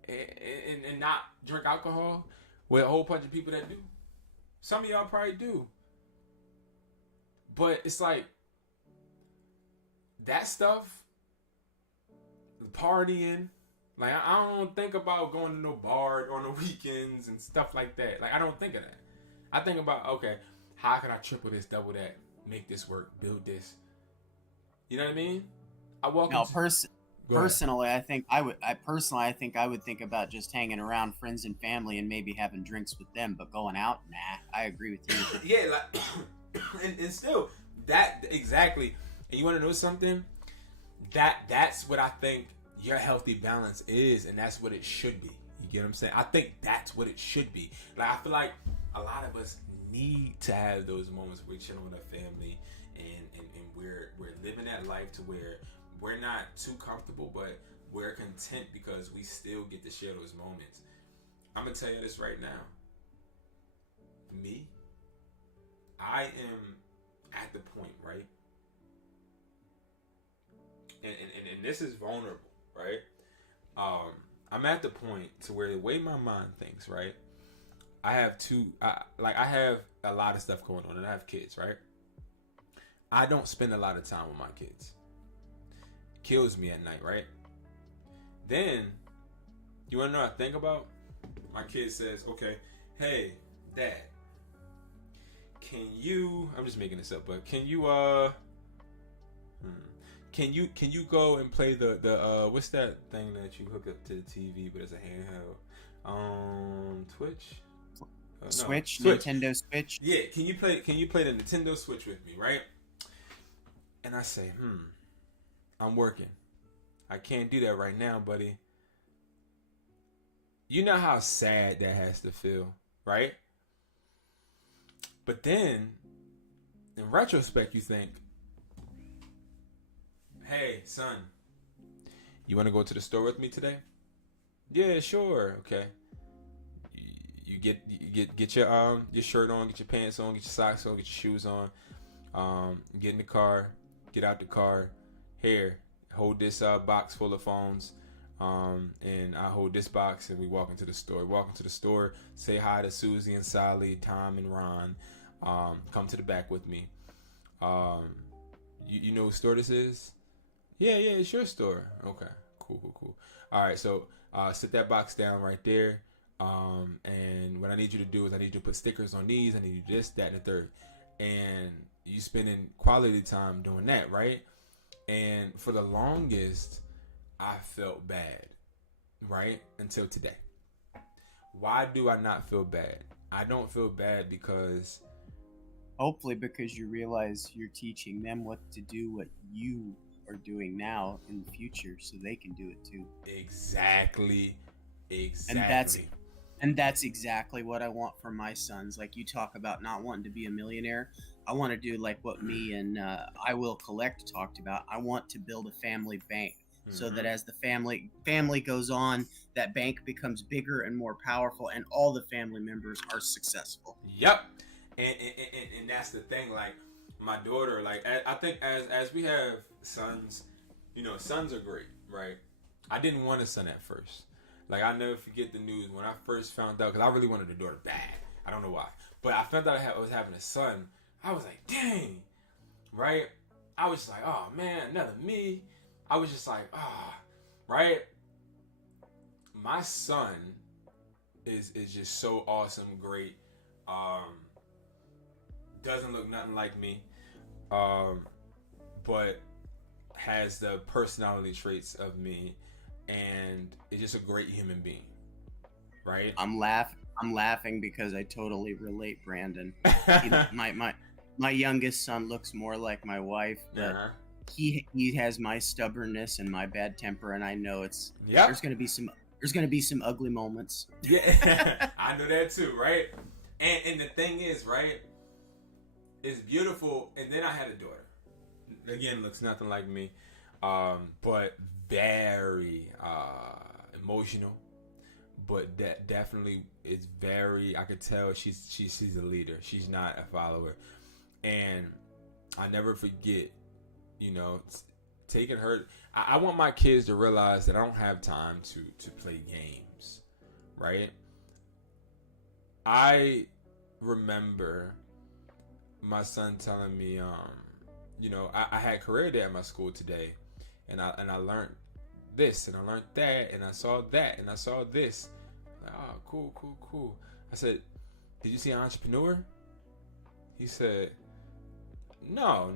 and not drink alcohol with a whole bunch of people that do. Some of y'all probably do. But it's like that stuff, partying, like I don't think about going to no bar on the weekends and stuff like that. Like I don't think of that. I think about, okay, how can I triple this, double that, make this work, build this. You know what I mean? I walk No, into... personally, I think I would think about just hanging around friends and family and maybe having drinks with them, but going out, nah. I agree with you. Yeah, like, and still, that exactly. And you want to know something? That's what I think your healthy balance is, and that's what it should be. You get what I'm saying? I think that's what it should be. Like, I feel like a lot of us need to have those moments where we're chilling with our family and we're living that life to where we're not too comfortable, but we're content because we still get to share those moments. I'm gonna tell you this right now. Me, I am at the point, right? And this is vulnerable, right? I'm at the point to where the way my mind thinks, right? I have a lot of stuff going on, and I have kids, right? I don't spend a lot of time with my kids. Kills me at night, right? Then, you wanna know what I think about? My kid says, okay, hey, Dad, can you, I'm just making this up, but can you go and play the what's that thing that you hook up to the TV but it's a handheld? Twitch? Switch, Switch, Nintendo Switch. Yeah, can you play the Nintendo Switch with me, right? And I say, I'm working. I can't do that right now, buddy. You know how sad that has to feel, right? But then, in retrospect, you think, hey, son, you want to go to the store with me today? Yeah, sure. Okay. You get your shirt on, get your pants on, get your socks on, get your shoes on. Get in the car, get out the car. Here, hold this box full of phones. And I hold this box and we walk into the store. Walk into the store, say hi to Susie and Sally, Tom and Ron. Come to the back with me. You know what store this is? Yeah, it's your store. Okay, cool. All right, so sit that box down right there. And what I need you to do is I need you to put stickers on these. I need you to do this, that, and the third. And you spending quality time doing that, right? And for the longest, I felt bad, right? Until today. Why do I not feel bad? I don't feel bad because... Hopefully because you realize you're teaching them what to do, what you are doing now in the future, so they can do it too. Exactly. And that's exactly what I want for my sons. Like you talk about not wanting to be a millionaire. I want to do like what me and I Will Collect talked about. I want to build a family bank so that as the family goes on, that bank becomes bigger and more powerful, and all the family members are successful. Yep. And that's the thing. Like my daughter, like I think as we have sons, you know, sons are great, right? I didn't want a son at first. Like I never forget the news when I first found out, because I really wanted a daughter bad. I don't know why, but I found out I was having a son. I was like, dang, right? I was just like, oh man, another me. I was just like, right? My son is just so awesome, great. Doesn't look nothing like me, but has the personality traits of me, and is just a great human being, right? I'm laughing because I totally relate, Brandon. My youngest son looks more like my wife, but he has my stubbornness and my bad temper, and I know there's gonna be some ugly moments. Yeah, I know that too, right? And the thing is, right, it's beautiful. And then I had a daughter. Again, looks nothing like me, but very emotional. But that definitely is very. I could tell she's a leader. She's not a follower. And I never forget, you know, taking her. I want my kids to realize that I don't have time to play games, right? I remember my son telling me, you know, I had career day at my school today, and I learned this and I learned that and I saw that and I saw this. Like, oh, cool. I said, did you see an entrepreneur? He said, no.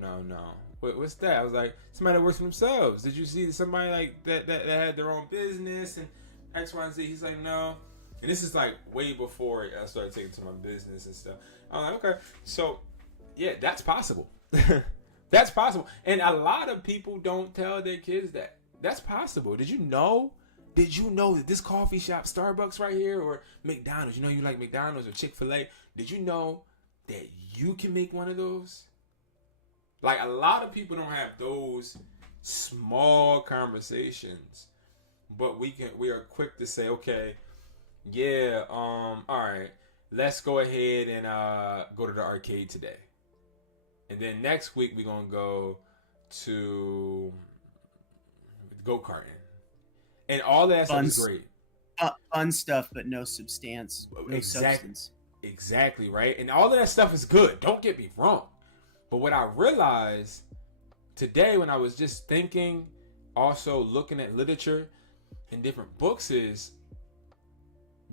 What's that? I was like, somebody that works for themselves. Did you see somebody like that had their own business and X, Y, and Z? He's like, no. And this is like way before I started taking to my business and stuff. I'm like, okay. So, yeah, that's possible. That's possible. And a lot of people don't tell their kids that. That's possible. Did you know that this coffee shop, Starbucks right here, or McDonald's, you know you like McDonald's or Chick-fil-A, did you know that you can make one of those? Like, a lot of people don't have those small conversations, but we are quick to say, okay, yeah, all right, let's go ahead and go to the arcade today. And then next week we're going to go to go-karting. And all that stuff is great. Fun stuff, but no substance. No substance. Exactly, right? And all of that stuff is good. Don't get me wrong. But what I realized today when I was just thinking, also looking at literature and different books is,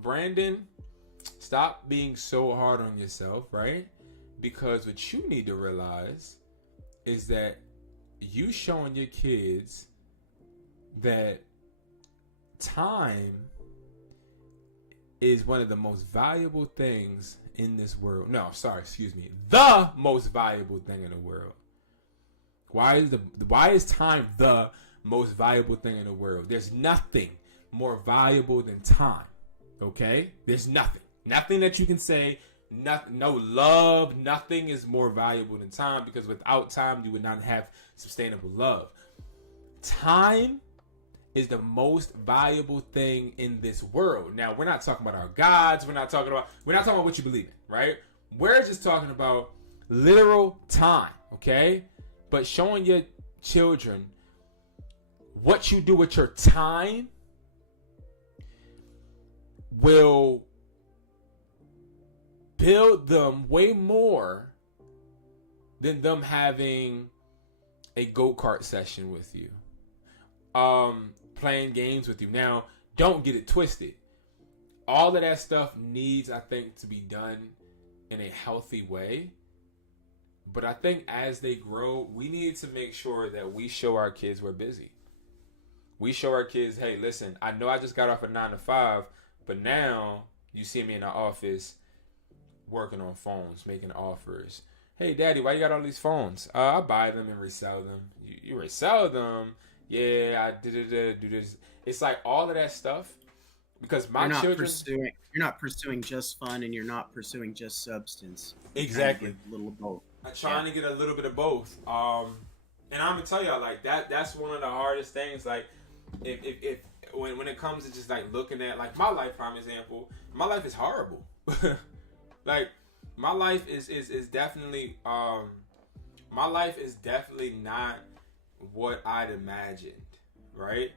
Brandon, stop being so hard on yourself, right? Because what you need to realize is that you showing your kids that time is one of the most valuable things in this world. No, sorry, excuse me. The most valuable thing in the world. Why is time the most valuable thing in the world? There's nothing more valuable than time. Okay? There's nothing. Nothing that you can say, no love, nothing is more valuable than time, because without time you would not have sustainable love. Time is the most valuable thing in this world. Now, we're not talking about our gods. We're not talking about what you believe in, right? We're just talking about literal time. okay? But showing your children what you do with your time will build them way more than them having a go-kart session with you, playing games with you. Now, don't get it twisted. All of that stuff needs, I think, to be done in a healthy way. But I think as they grow, we need to make sure that we show our kids we're busy. We show our kids, hey, listen, I know I just got off a 9 to 5, but now you see me in the office working on phones, making offers. Hey, Daddy, why you got all these phones? I buy them and resell them. You resell them? Yeah, I do this. It's like all of that stuff. Because my children... You're not pursuing just fun, and you're not pursuing just substance. Exactly. A little of both. I'm trying to get a little bit of both. And I'm gonna tell y'all, like, that's one of the hardest things. Like, if when it comes to just like looking at like my life, prime example, my life is horrible. Like, my life is definitely my life is definitely not what I'd imagined, right?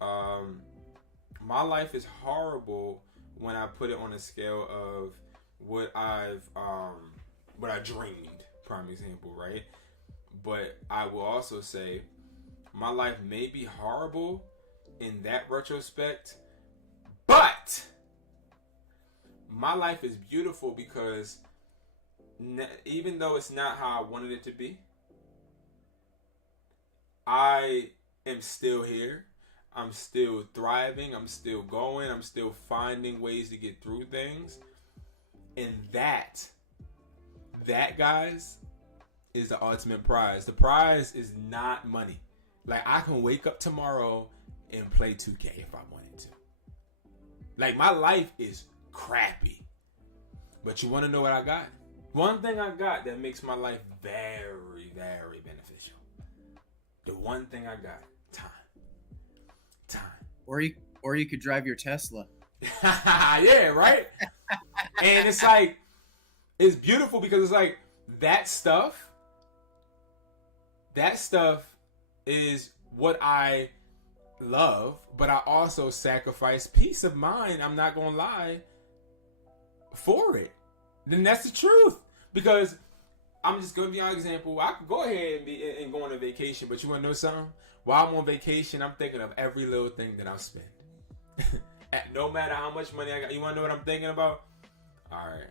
My life is horrible when I put it on a scale of what I dreamed, prime example, right? But I will also say my life may be horrible in that retrospect, but my life is beautiful because even though it's not how I wanted it to be, I am still here. I'm still thriving. I'm still going. I'm still finding ways to get through things. And that, guys, is the ultimate prize. The prize is not money. Like, I can wake up tomorrow and play 2K if I wanted to. Like, my life is crappy. But you want to know what I got? One thing I got that makes my life very, very beneficial. The one thing I got, time. Or you could drive your Tesla. Yeah, right? And it's like, it's beautiful because it's like, that stuff is what I love, but I also sacrifice peace of mind, I'm not gonna lie, for it. Then that's the truth. Because I'm just gonna be an example. I could go ahead and go on a vacation, but you wanna know something? While I'm on vacation, I'm thinking of every little thing that I'll spend. No matter how much money I got. You wanna know what I'm thinking about? Alright.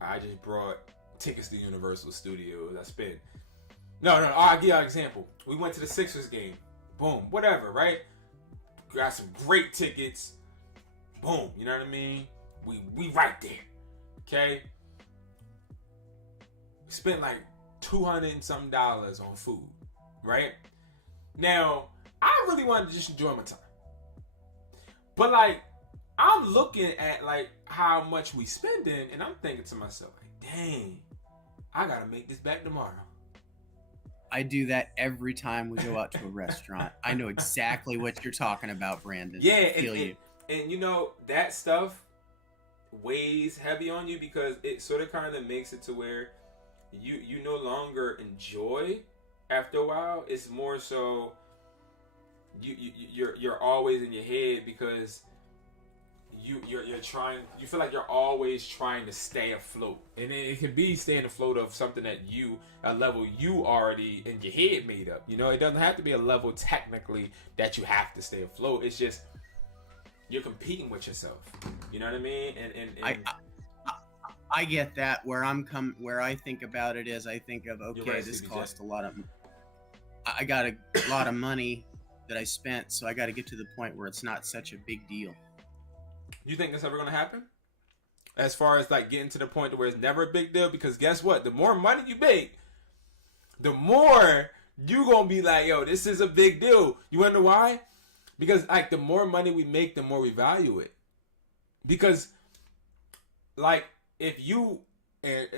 I just brought tickets to Universal Studios. I spent. No. I'll give you an example. We went to the Sixers game. Boom. Whatever, right? Got some great tickets. Boom. You know what I mean? We right there. Okay? Spent like $200 and something on food. Right? Now, I really wanted to just enjoy my time. But like, I'm looking at like how much we spending, and I'm thinking to myself, like, dang, I gotta make this back tomorrow. I do that every time we go out to a restaurant. I know exactly what you're talking about, Brandon. Yeah, I feel you. And you know, that stuff weighs heavy on you because it sort of kind of makes it to where you no longer enjoy after a while. It's more so you're always in your head because you're trying, you feel like you're always trying to stay afloat, and it can be staying afloat of something that a level you already in your head made up. You know, it doesn't have to be a level technically that you have to stay afloat. It's just you're competing with yourself. You know what I mean? And I get that. Where I think about it is I think of, okay, this cost a lot of. I got a lot of money that I spent, so I got to get to the point where it's not such a big deal. You think that's ever going to happen? As far as like getting to the point where it's never a big deal? Because guess what? The more money you make, the more you going to be like, yo, this is a big deal. You want to know why? Because like the more money we make, the more we value it. Because like if you,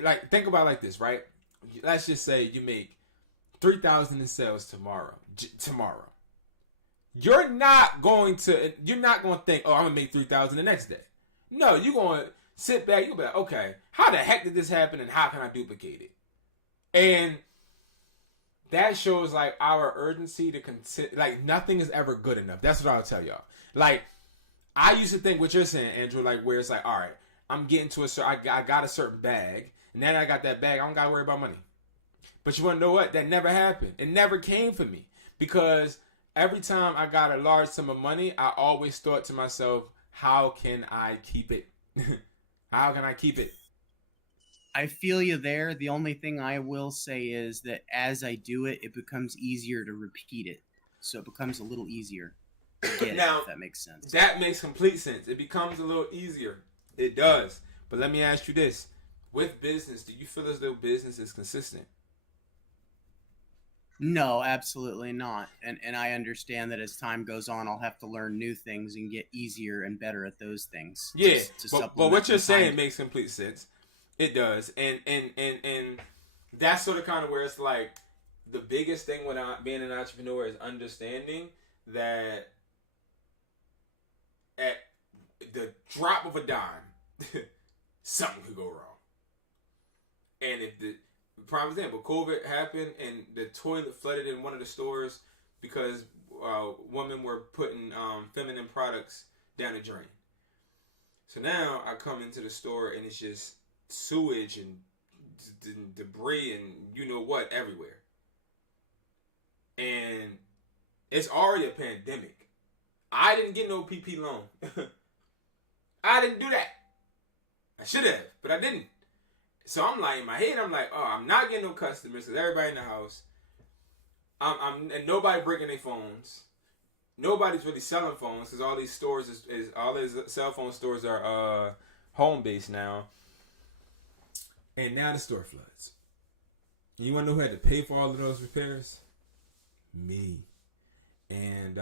like think about it like this, right? Let's just say you make 3,000 in sales tomorrow. You're not going to think, oh, I'm going to make 3,000 the next day. No, you're going to sit back. You'll be like, okay, how the heck did this happen and how can I duplicate it? And that shows like our urgency to consider, like nothing is ever good enough. That's what I'll tell y'all. Like I used to think what you're saying, Andrew, like where it's like, all right, I'm getting to a certain, I got a certain bag, and now that I got that bag, I don't gotta worry about money. But you wanna know what? That never happened. It never came for me because every time I got a large sum of money, I always thought to myself, how can I keep it? How can I keep it? I feel you there. The only thing I will say is that as I do it, it becomes easier to repeat it. So it becomes a little easier to get Now, it, if that makes sense. That makes complete sense. It becomes a little easier. It does. But let me ask you this. With business, do you feel as though business is consistent? No, absolutely not. And I understand that as time goes on, I'll have to learn new things and get easier and better at those things. Yeah, to but what you're saying makes complete sense. It does, and that's sort of kind of where it's like the biggest thing when being an entrepreneur is understanding that at the drop of a dime, something could go wrong. And if the prime example, COVID happened and the toilet flooded in one of the stores because women were putting feminine products down the drain. So now I come into the store and it's just sewage and debris and you know what everywhere. And it's already a pandemic. I didn't get no PP loan. I didn't do that. I should have, but I didn't. So I'm like, in my head, I'm like, oh, I'm not getting no customers because everybody in the house. And nobody breaking their phones. Nobody's really selling phones because all these stores all these cell phone stores are home based now. And now the store floods. You want to know who had to pay for all of those repairs? Me. And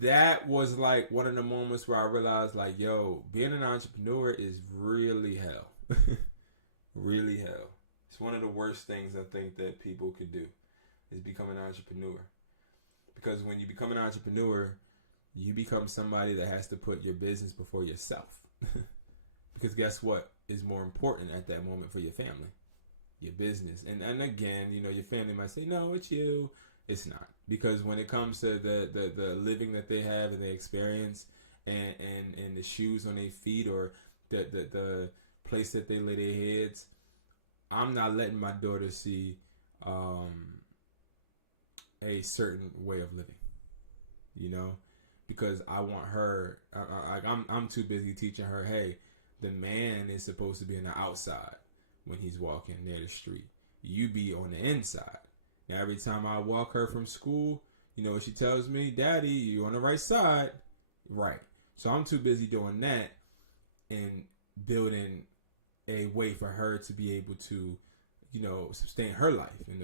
that was like one of the moments where I realized like, yo, being an entrepreneur is really hell. Really hell. It's one of the worst things I think that people could do is become an entrepreneur. Because when you become an entrepreneur, you become somebody that has to put your business before yourself. Because guess what is more important at that moment for your family? Your business. And again, you know, your family might say, no, it's you. It's not. Because when it comes to the living that they have and they experience and the shoes on their feet or the place that they lay their heads, I'm not letting my daughter see a certain way of living. You know? Because I want her, I'm too busy teaching her, hey, the man is supposed to be on the outside when he's walking near the street. You be on the inside. Now, every time I walk her from school, you know what she tells me? Daddy, you on the right side. Right. So I'm too busy doing that and building a way for her to be able to, you know, sustain her life in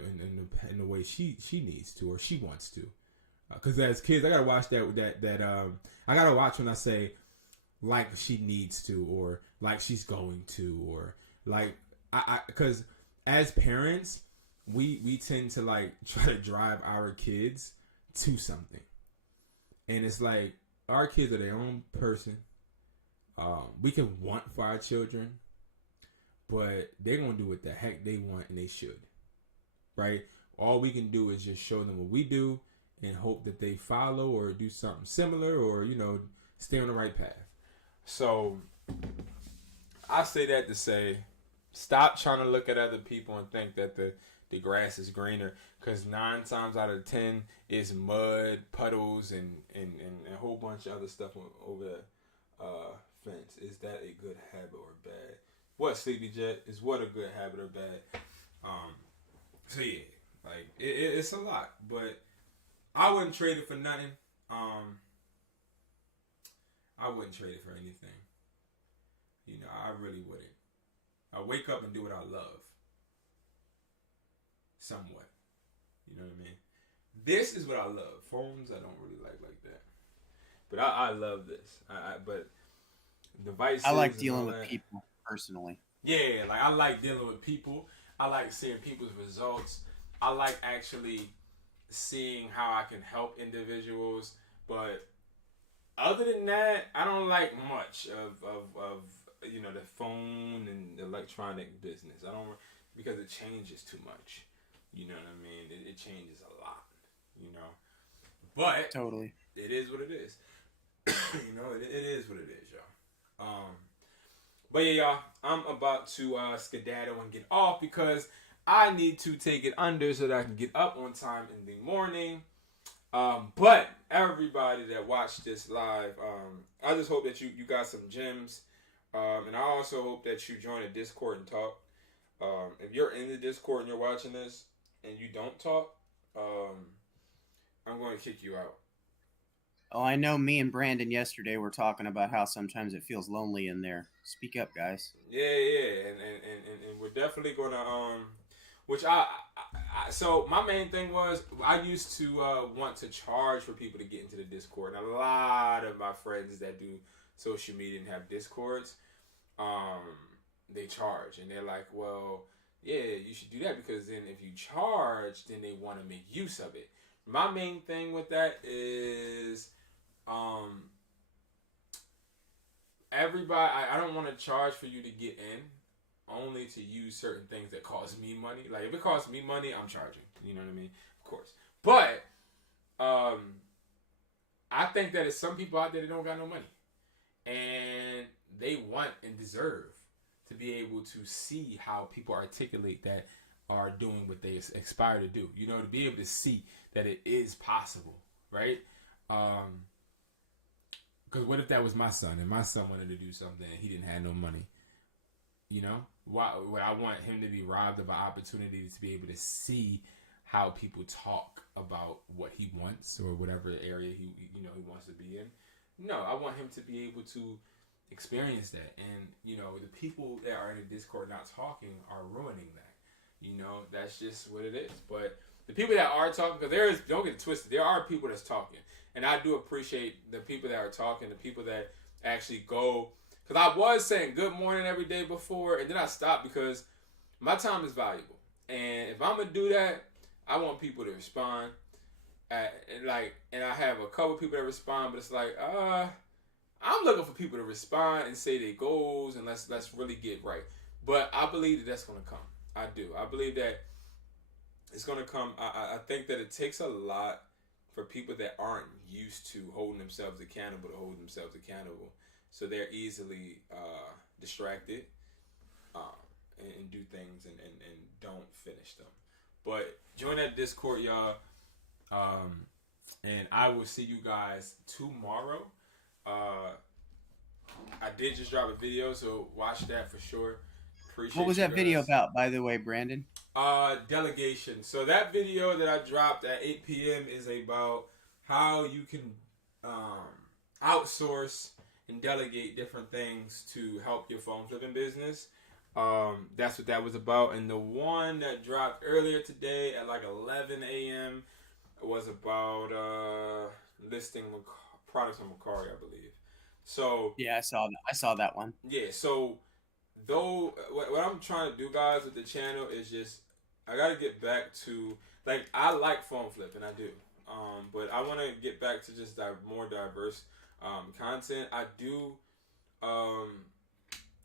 the way she needs to or she wants to. Because as kids, I gotta watch I gotta watch when I say like she needs to or like she's going to or like because as parents we tend to like try to drive our kids to something, and it's like our kids are their own person. We can want for our children, but they're gonna do what the heck they want and they should, right? All we can do is just show them what we do and hope that they follow or do something similar or, you know, stay on the right path. So I say that to say, stop trying to look at other people and think that the grass is greener, because 9 times out of 10 is mud, puddles, and a whole bunch of other stuff over the fence. Is that a good habit or bad? What, Sleepy Jet? Is what a good habit or bad? So yeah, like it's a lot, but I wouldn't trade it for nothing. I wouldn't trade it for anything. You know, I really wouldn't. I wake up and do what I love. Somewhat. You know what I mean? This is what I love. Phones, I don't really like that. But I love this. But devices. I like dealing with people personally. Yeah, like I like dealing with people. I like seeing people's results. I like actually seeing how I can help individuals. But other than that, I don't like much of the phone and electronic business. I don't, because it changes too much. You know what I mean? It changes a lot. But Totally. it is what it is. It is what it is, y'all. But yeah, y'all, I'm about to skedaddle and get off because I need to take it under so that I can get up on time in the morning. But everybody that watched this live, I just hope that you got some gems. And I also hope that you join the Discord and talk. If you're in the Discord and you're watching this and you don't talk, I'm going to kick you out. Oh, I know me and Brandon yesterday were talking about how sometimes it feels lonely in there. Speak up, guys. Yeah. And we're definitely going to, which so my main thing was I used to want to charge for people to get into the Discord. And a lot of my friends that do social media and have Discords, they charge. And they're like, well, yeah, you should do that because then if you charge, then they want to make use of it. My main thing with that is everybody, I don't want to charge for you to get in, only to use certain things that cost me money. Like if it costs me money, I'm charging. You know what I mean? Of course. But I think that it's some people out there that don't got no money. And they want and deserve to be able to see how people articulate that are doing what they aspire to do. To be able to see that it is possible, right? Because what if that was my son and my son wanted to do something and he didn't have no money? Why would I want him to be robbed of an opportunity to be able to see how people talk about what he wants or whatever area he wants to be in? No, I want him to be able to experience that. And, the people that are in the Discord not talking are ruining that. That's just what it is. But the people that are talking, because don't get it twisted, there are people that's talking. And I do appreciate the people that are talking, the people that actually go. Because I was saying good morning every day before, and then I stopped because my time is valuable. And if I'm going to do that, I want people to respond. And I have a couple people that respond, but it's like, I'm looking for people to respond and say their goals, and let's really get right. But I believe that that's going to come. I do. I believe that it's going to come. I think that it takes a lot for people that aren't used to holding themselves accountable to hold themselves accountable. So they're easily distracted and do things and don't finish them. But join that Discord, y'all. And I will see you guys tomorrow. I did just drop a video, so watch that for sure. Appreciate What was that video about, by the way, Brandon? Delegation. So that video that I dropped at 8 p.m. is about how you can outsource and delegate different things to help your phone flipping business. That's what that was about. And the one that dropped earlier today at like 11 a.m. was about listing products on MERCARI, I believe. So yeah, I saw that one. Yeah, so though what I'm trying to do, guys, with the channel is just I gotta get back to I like phone flipping, I do. But I want to get back to just more diverse content. I do.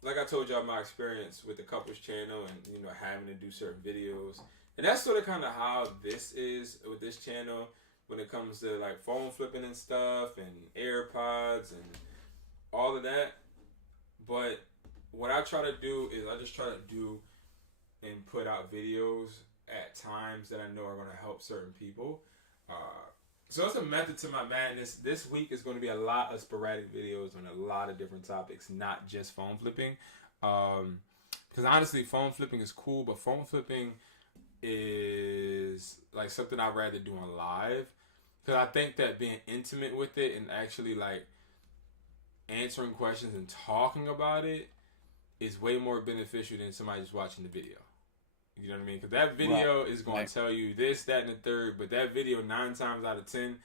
Like I told y'all, my experience with the couples channel and having to do certain videos, and that's sort of kind of how this is with this channel when it comes to phone flipping and stuff and AirPods and all of that. But what I try to do is I just try to do and put out videos at times that I know are going to help certain people. So it's a method to my madness. This week is going to be a lot of sporadic videos on a lot of different topics, not just phone flipping. Because honestly, phone flipping is cool, but phone flipping is something I'd rather do on live. Because I think that being intimate with it and actually answering questions and talking about it is way more beneficial than somebody just watching the video. You know what I mean? Because that video is going to tell you this, that, and the third, but that video 9 times out of 10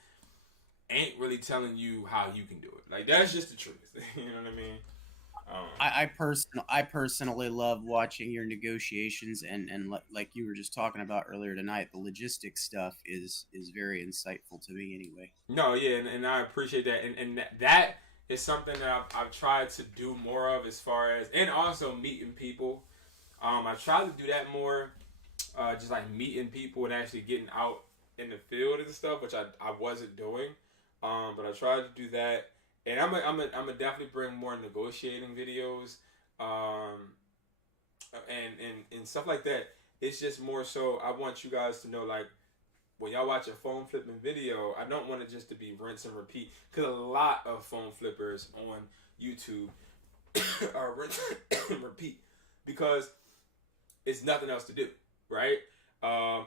ain't really telling you how you can do it. That's just the truth. You know what I mean? I personally love watching your negotiations and like you were just talking about earlier tonight, the logistics stuff is very insightful to me anyway. No, yeah, and I appreciate that. And that is something that I've tried to do more of, as far as, and also meeting people. I try to do that more, just like meeting people and actually getting out in the field and stuff, which I wasn't doing. But I tried to do that, and I'm gonna definitely bring more negotiating videos, and stuff like that. It's just more so I want you guys to know, like, when y'all watch a phone flipping video, I don't want it just to be rinse and repeat, because a lot of phone flippers on YouTube are rinse and repeat because it's nothing else to do, right?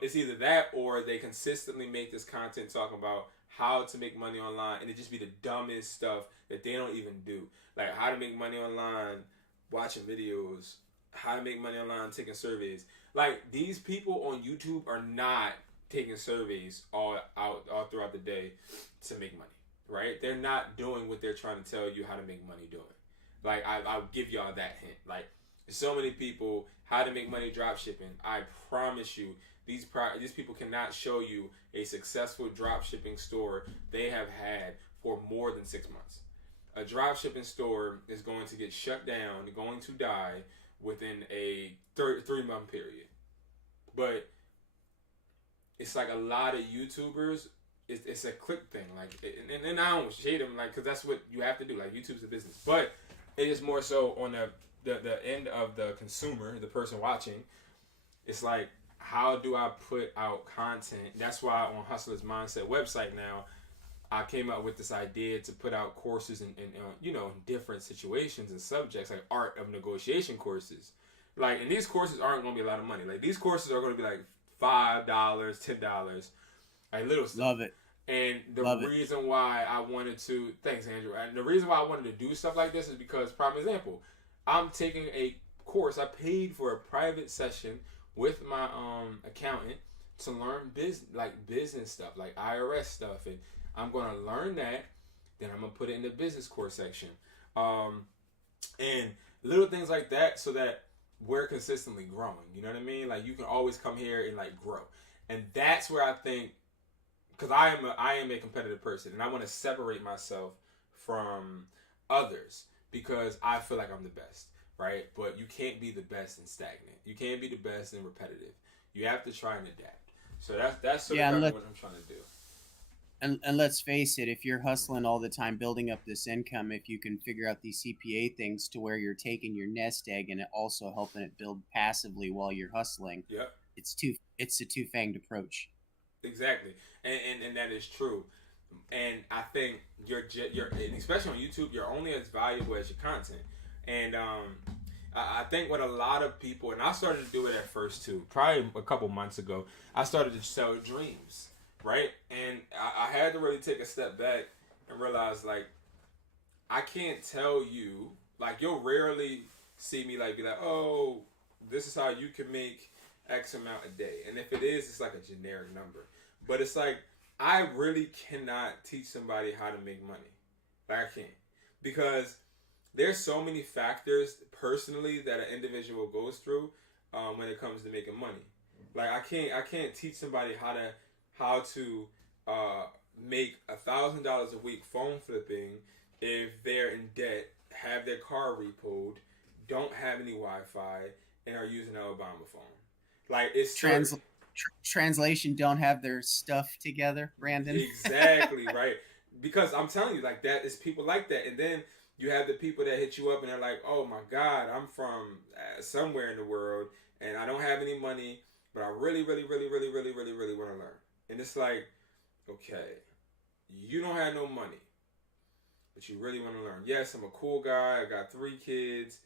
It's either that or they consistently make this content talking about how to make money online, and it just be the dumbest stuff that they don't even do, like how to make money online, watching videos, how to make money online, taking surveys. Like, these people on YouTube are not taking surveys all throughout the day to make money, right? They're not doing what they're trying to tell you how to make money doing. Like, I'll give y'all that hint. Like, so many people, how to make money drop shipping. I promise you, these people cannot show you a successful drop shipping store they have had for more than 6 months. A drop shipping store is going to get shut down, going to die within a 3-month period. But it's like a lot of YouTubers, it's a click thing. Like, and I don't shade them, like, because that's what you have to do. Like, YouTube's a business, but it is more so on the end of the consumer, the person watching. It's like, how do I put out content? That's why on Hustler's Mindset website now, I came up with this idea to put out courses in different situations and subjects, like art of negotiation courses. Like, and these courses aren't going to be a lot of money. Like, these courses are going to be like $5, $10, like little stuff. Love it. And the Love reason why I wanted to, thanks Andrew, and the reason why I wanted to do stuff like this is because, prime example, I'm taking a course. I paid for a private session with my accountant to learn business stuff, like IRS stuff, and I'm going to learn that. Then I'm going to put it in the business course section, and little things like that, so that we're consistently growing. You know what I mean? Like, you can always come here and like grow, and that's where I think, because I am a competitive person, and I want to separate myself from others because I feel like I'm the best, right? But you can't be the best and stagnant. You can't be the best and repetitive. You have to try and adapt. So that's sort of what I'm trying to do. And let's face it, if you're hustling all the time, building up this income, if you can figure out these CPA things to where you're taking your nest egg and also helping it build passively while you're hustling, yep, it's a two-fanged approach. Exactly, and that is true. And I think you're and especially on YouTube, you're only as valuable as your content. And I think what a lot of people, and I started to do it at first too, probably a couple months ago, I started to sell dreams, right? And I had to really take a step back and realize, like, I can't tell you, like, you'll rarely see me like be like, oh, this is how you can make X amount a day. And if it is, it's like a generic number. But it's like, I really cannot teach somebody how to make money. Like, I can't. Because there's so many factors personally that an individual goes through when it comes to making money. Like, I can't teach somebody how to make $1,000 a week phone flipping if they're in debt, have their car repoed, don't have any Wi-Fi, and are using an Obama phone. Like, it's translation, don't have their stuff together, Brandon. Exactly, right? Because I'm telling you, like, that is people like that. And then you have the people that hit you up and they're like, oh my God, I'm from somewhere in the world and I don't have any money, but I really, really, really, really, really, really, really want to learn. And it's like, okay, you don't have no money, but you really want to learn. Yes, I'm a cool guy. I got 3 kids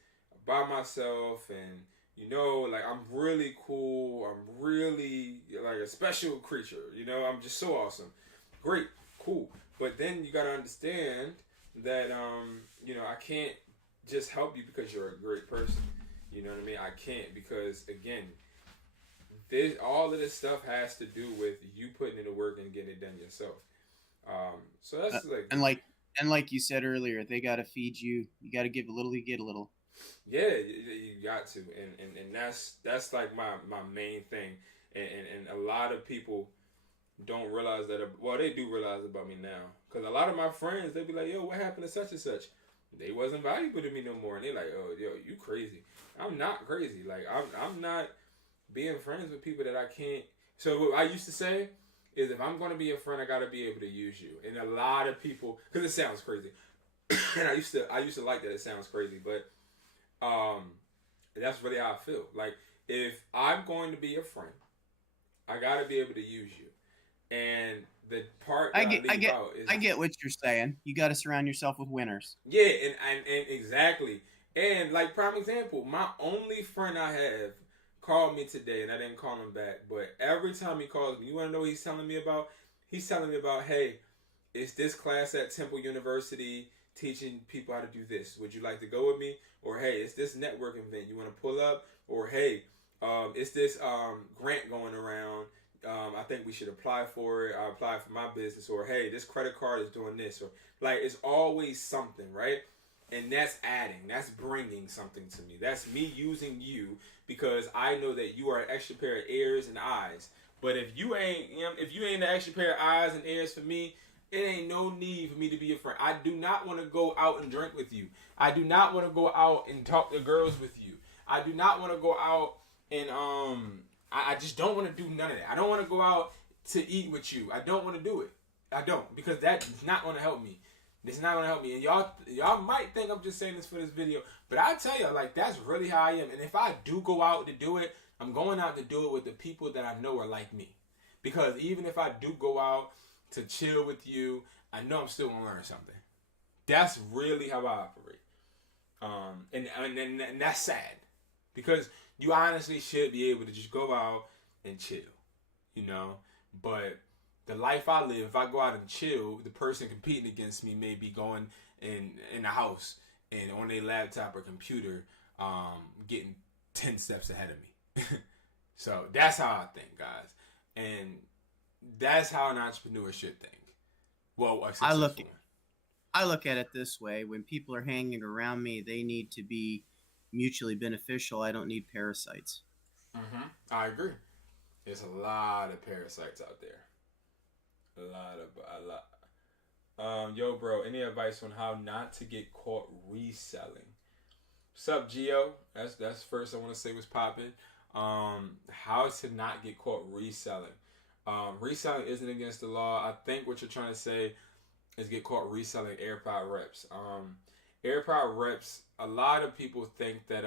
by myself, and you know, like, I'm really cool. I'm really like a special creature. You know, I'm just so awesome. Great, cool. But then you got to understand that, you know, I can't just help you because you're a great person. You know what I mean? I can't, because, again, all of this stuff has to do with you putting in the work and getting it done yourself. So that's and like you said earlier, they got to feed you. You got to give a little, you get a little. Yeah, you got to, and that's like my main thing, and a lot of people don't realize that. Well, they do realize about me now, because a lot of my friends, they be like, "Yo, what happened to such and such?" They wasn't valuable to me no more, and they like, "Oh, yo, you crazy." I'm not crazy. Like I'm not being friends with people that I can't. So what I used to say is, if I'm going to be a friend, I got to be able to use you. And a lot of people, because it sounds crazy, and I used to like that it sounds crazy, but that's really how I feel. Like, if I'm going to be a friend, I got to be able to use you. And the part that I get what you're saying. You got to surround yourself with winners. Yeah, and exactly. And like, prime example, my only friend I have called me today, and I didn't call him back. But every time he calls me, you want to know what he's telling me about? He's telling me about, hey, it's this class at Temple University teaching people how to do this. Would you like to go with me? Or hey, it's this networking event you want to pull up? Or hey, it's this grant going around. I think we should apply for it. I apply for my business. Or hey, this credit card is doing this. Or like, it's always something, right? And that's adding, that's bringing something to me. That's me using you, because I know that you are an extra pair of ears and eyes. But if you ain't, if you ain't an extra pair of eyes and ears for me, it ain't no need for me to be your friend. I do not want to go out and drink with you. I do not want to go out and talk to girls with you. I do not want to go out and I just don't want to do none of that. I don't want to go out to eat with you. I don't want to do it. I don't, because that's not going to help me. It's not going to help me. And y'all might think I'm just saying this for this video, but I tell you, like, that's really how I am. And if I do go out to do it, I'm going out to do it with the people that I know are like me. Because even if I do go out to chill with you, I know I'm still going to learn something. That's really how I operate. And that's sad. Because you honestly should be able to just go out and chill, you know? But the life I live, if I go out and chill, the person competing against me may be going in the house and on their laptop or computer, getting 10 steps ahead of me. So that's how I think, guys. And that's how an entrepreneur should think. Well, I look at it this way: when people are hanging around me, they need to be mutually beneficial. I don't need parasites. I agree. There's a lot of parasites out there. A lot. Yo, bro, any advice on how not to get caught reselling? What's up, Gio? That's first I want to say what's popping. How to not get caught reselling. Reselling isn't against the law. I think what you're trying to say is get caught reselling AirPod reps. AirPod reps, a lot of people think that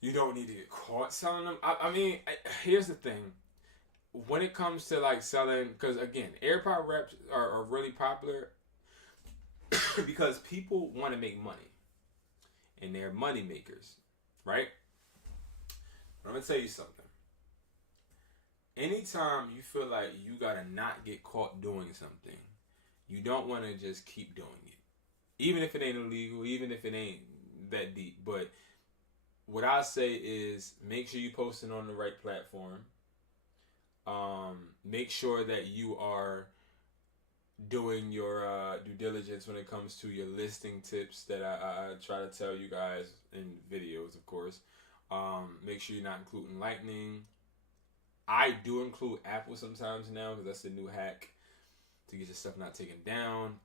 you don't need to get caught selling them. I mean, here's the thing. When it comes to like selling, because again, AirPod reps are really popular because people want to make money. And they're money makers, right? But I'm going to tell you something. Anytime you feel like you got to not get caught doing something, you don't want to just keep doing it. Even if it ain't illegal, even if it ain't that deep. But what I say is, make sure you post it on the right platform. Make sure that you are doing your due diligence when it comes to your listing tips that I try to tell you guys in videos, of course. Make sure you're not including Lightning. I do include Apple sometimes now, because that's the new hack to get your stuff not taken down.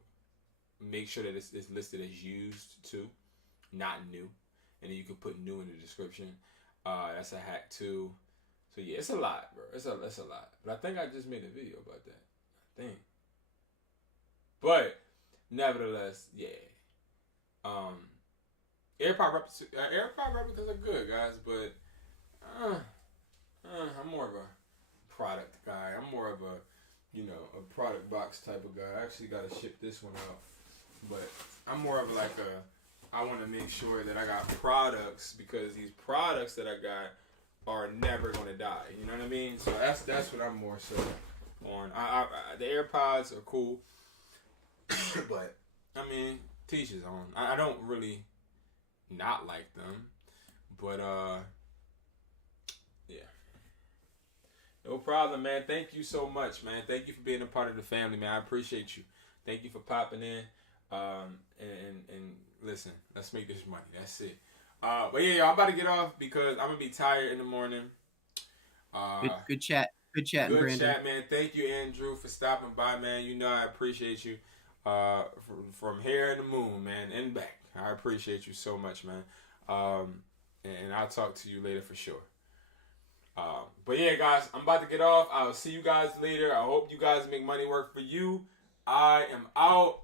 Make sure that it's listed as used too, not new. And then you can put new in the description. That's a hack too. So yeah, it's a lot, bro. It's a lot. But I think I just made a video about that. I think. But nevertheless, yeah. AirPod replicas are good, guys, but I'm more of a product guy. I'm more of a product box type of guy. I actually got to ship this one out, but I'm more of like I want to make sure that I got products, because these products that I got are never going to die. You know what I mean? So that's what I'm more so on. The AirPods are cool, but I mean, teach his own. I don't really not like them, but yeah. No problem, man. Thank you so much, man. Thank you for being a part of the family, man. I appreciate you. Thank you for popping in. And listen, let's make this money. That's it. But yeah, I'm about to get off because I'm gonna be tired in the morning. Good chat. Good chatting, Good Brandon. chat, man. Thank you, Andrew, for stopping by, man. You know I appreciate you from here and the moon, man, and back. I appreciate you so much, man. And I'll talk to you later for sure. But yeah, guys, I'm about to get off. I'll see you guys later. I hope you guys make money work for you. I am out.